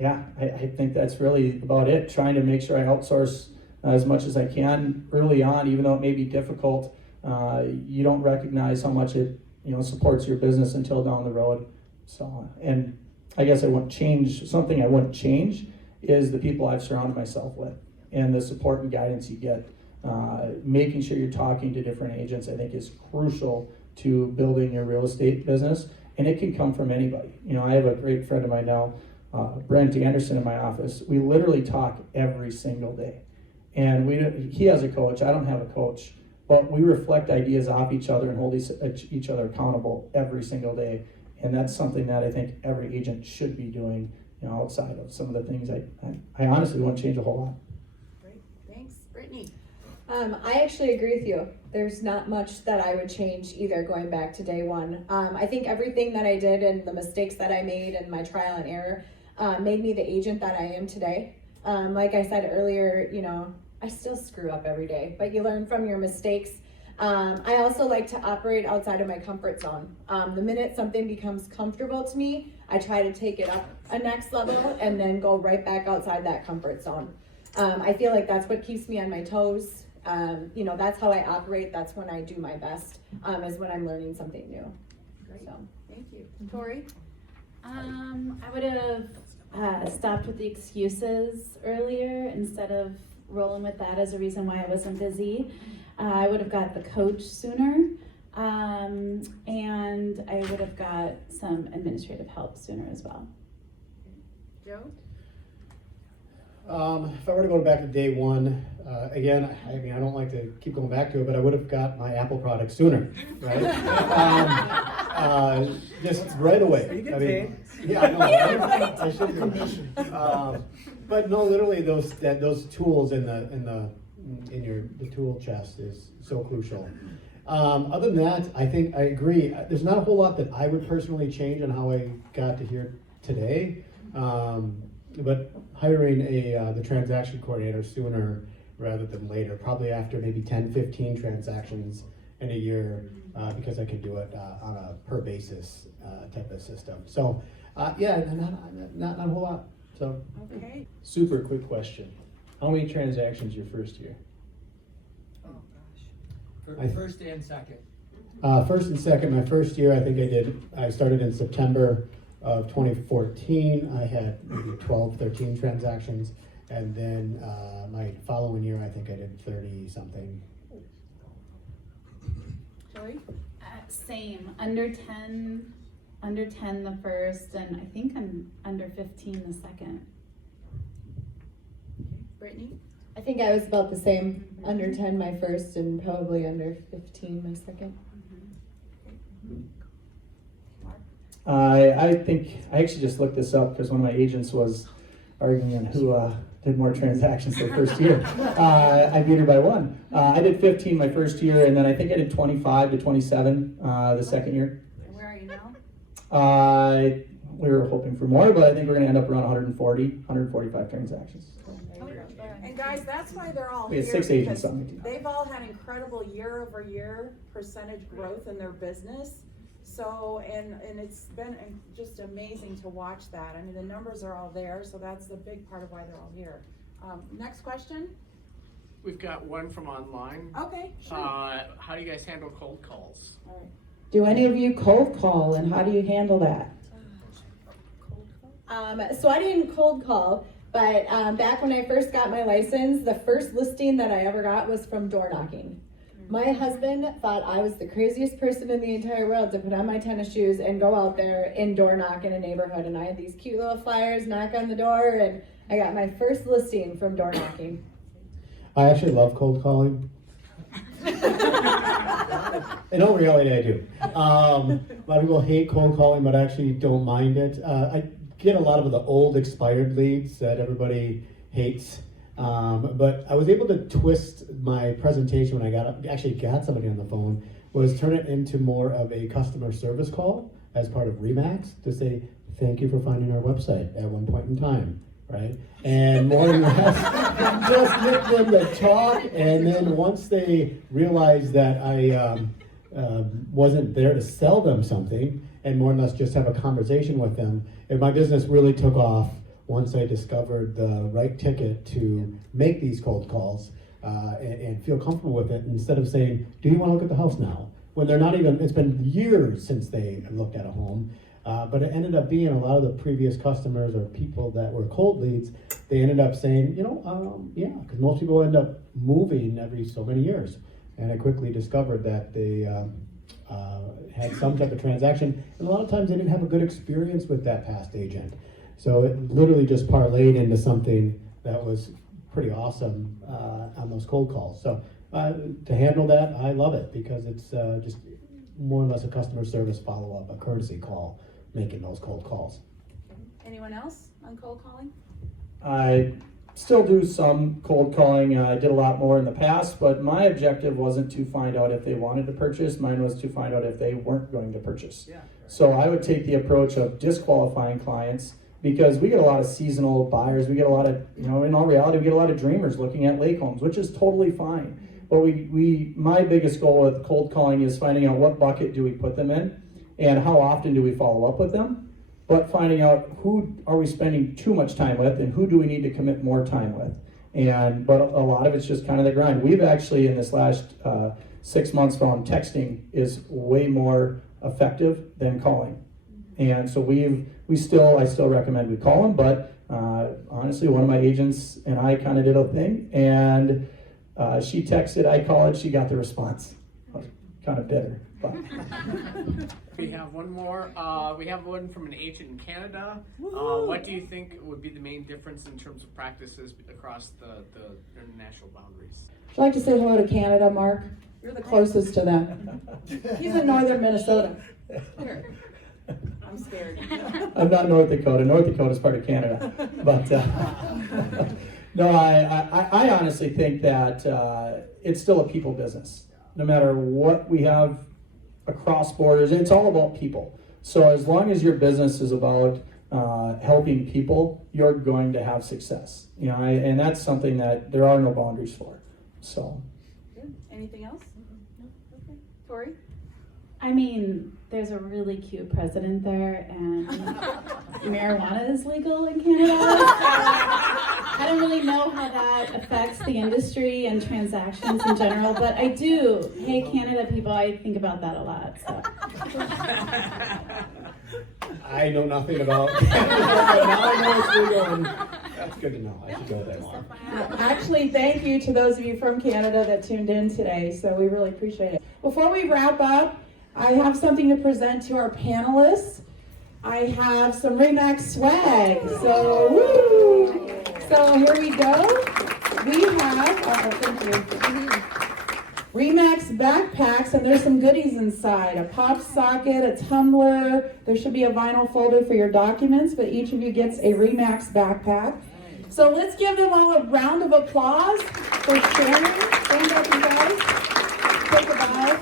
I think that's really about it. Trying to make sure I outsource as much as I can early on, even though it may be difficult. You don't recognize how much it supports your business until down the road. So, and I guess something I wouldn't change is the people I've surrounded myself with and the support and guidance you get. Making sure you're talking to different agents, I think, is crucial to building your real estate business, and it can come from anybody. I have a great friend of mine now, Brent Anderson, in my office. We literally talk every single day, and he has a coach. I don't have a coach, but we reflect ideas off each other and hold each other accountable every single day. And that's something that I think every agent should be doing, outside of some of the things I honestly won't change a whole lot. Great, thanks. Brittney. I actually agree with you. There's not much that I would change either going back to day one. I think everything that I did and the mistakes that I made and my trial and error made me the agent that I am today. Like I said earlier, I still screw up every day, but you learn from your mistakes. I also like to operate outside of my comfort zone. The minute something becomes comfortable to me, I try to take it up a next level and then go right back outside that comfort zone. I feel like that's what keeps me on my toes. That's how I operate. That's when I do my best, is when I'm learning something new. Great, So. thank you. Torrey? I would have stopped with the excuses earlier instead of rolling with that as a reason why I wasn't busy. I would have got the coach sooner, and I would have got some administrative help sooner as well. Joe? If I were to go back to day one, again, I don't like to keep going back to it, but I would have got my Apple product sooner, right? Just right away. You get paid. Yeah, I know. I should do. But no, literally those tools in the tool chest is so crucial. Other than that, I think I agree. There's not a whole lot that I would personally change on how I got to here today. But hiring the transaction coordinator sooner rather than later, probably after maybe 10, 15 transactions in a year, because I can do it on a per basis type of system. So, not a whole lot. So. Okay. Super quick question. How many transactions your first year? Oh, gosh. First and second. First and second, my first year, I started in September of 2014. I had maybe 12, 13 transactions. And then my following year, I think I did 30 something. Joey? Same, under 10 the first, and I think I'm under 15 the second. Brittney? I think I was about the same, under 10 my first and probably under 15 my second. I think I actually just looked this up because one of my agents was arguing on who did more transactions their first year. I beat her by 1. I did 15 my first year, and then I think I did 25 to 27 the second year. And where are you now? We were hoping for more, but I think we're going to end up around 145 transactions. And guys, that's why they're all We here. had 6 agents because on the team. They've all had incredible year-over-year percentage growth in their business. So, and it's been just amazing to watch that. I mean, the numbers are all there, so that's the big part of why they're all here. Next question? We've got one from online. Okay, sure. How do you guys handle cold calls? All right. Do any of you cold call, and how do you handle that? So I didn't cold call, but back when I first got my license, the first listing that I ever got was from door knocking. My husband thought I was the craziest person in the entire world to put on my tennis shoes and go out there and door knock in a neighborhood. And I had these cute little flyers, knock on the door, and I got my first listing from door knocking. I actually love cold calling. In all reality, I do. A lot of people hate cold calling, but I actually don't mind it. I get a lot of the old expired leads that everybody hates. But I was able to twist my presentation when I got somebody on the phone, was turn it into more of a customer service call as part of Remax to say, thank you for finding our website at one point in time, right? And more or less, just get them to talk, and then once they realize that I wasn't there to sell them something, and more or less just have a conversation with them, and my business really took off once I discovered the right ticket to make these cold calls and feel comfortable with it, instead of saying, do you want to look at the house now? When they're not even, it's been years since they looked at a home. But it ended up being a lot of the previous customers or people that were cold leads, they ended up saying, yeah, because most people end up moving every so many years. And I quickly discovered that they had some type of transaction, and a lot of times they didn't have a good experience with that past agent. So it literally just parlayed into something that was pretty awesome on those cold calls. So to handle that, I love it, because it's just more or less a customer service follow-up, a courtesy call, making those cold calls. Anyone else on cold calling? I still do some cold calling. I did a lot more in the past, but my objective wasn't to find out if they wanted to purchase. Mine was to find out if they weren't going to purchase. Yeah. So I would take the approach of disqualifying clients, because we get a lot of seasonal buyers. We get a lot of, in all reality, we get a lot of dreamers looking at lake homes, which is totally fine. But my biggest goal with cold calling is finding out what bucket do we put them in, and how often do we follow up with them. But finding out who are we spending too much time with, and who do we need to commit more time with. But a lot of it's just kind of the grind. We've actually, in this last 6 months, found texting is way more effective than calling. And so I still recommend we call them, but honestly, one of my agents and I kind of did a thing, and she texted, I called, she got the response. I was kind of bitter, but. We have one more. We have one from an agent in Canada. What do you think would be the main difference in terms of practices across the international boundaries? Would you like to say hello to Canada, Mark? You're the closest to them. He's in northern Minnesota. Here. I'm scared. I'm not North Dakota. North Dakota is part of Canada. But no, I honestly think that it's still a people business. No matter what we have across borders, it's all about people. So as long as your business is about helping people, you're going to have success. And that's something that there are no boundaries for. So. Good. Anything else? No. Okay. Torrey? I mean, there's a really cute president there, and marijuana is legal in Canada. I don't really know how that affects the industry and transactions in general, but I do. Hey, Canada people, I think about that a lot. So. I know nothing about Canada, but now I know it's legal, and that's good to know. I should go there more. Actually, thank you to those of you from Canada that tuned in today, so we really appreciate it. Before we wrap up, I have something to present to our panelists. I have some Remax swag. So, woo! So here we go. We have, thank you. Remax backpacks, and there's some goodies inside. A pop socket, a tumbler. There should be a vinyl folder for your documents, but each of you gets a Remax backpack. So let's give them all a round of applause for sharing. Stand up, you guys. Take a bow.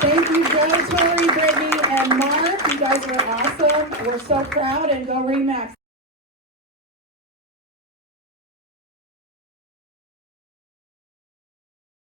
Thank you, Joe, Torrey, Brittney, and Mark. You guys are awesome. We're so proud, and go Remax.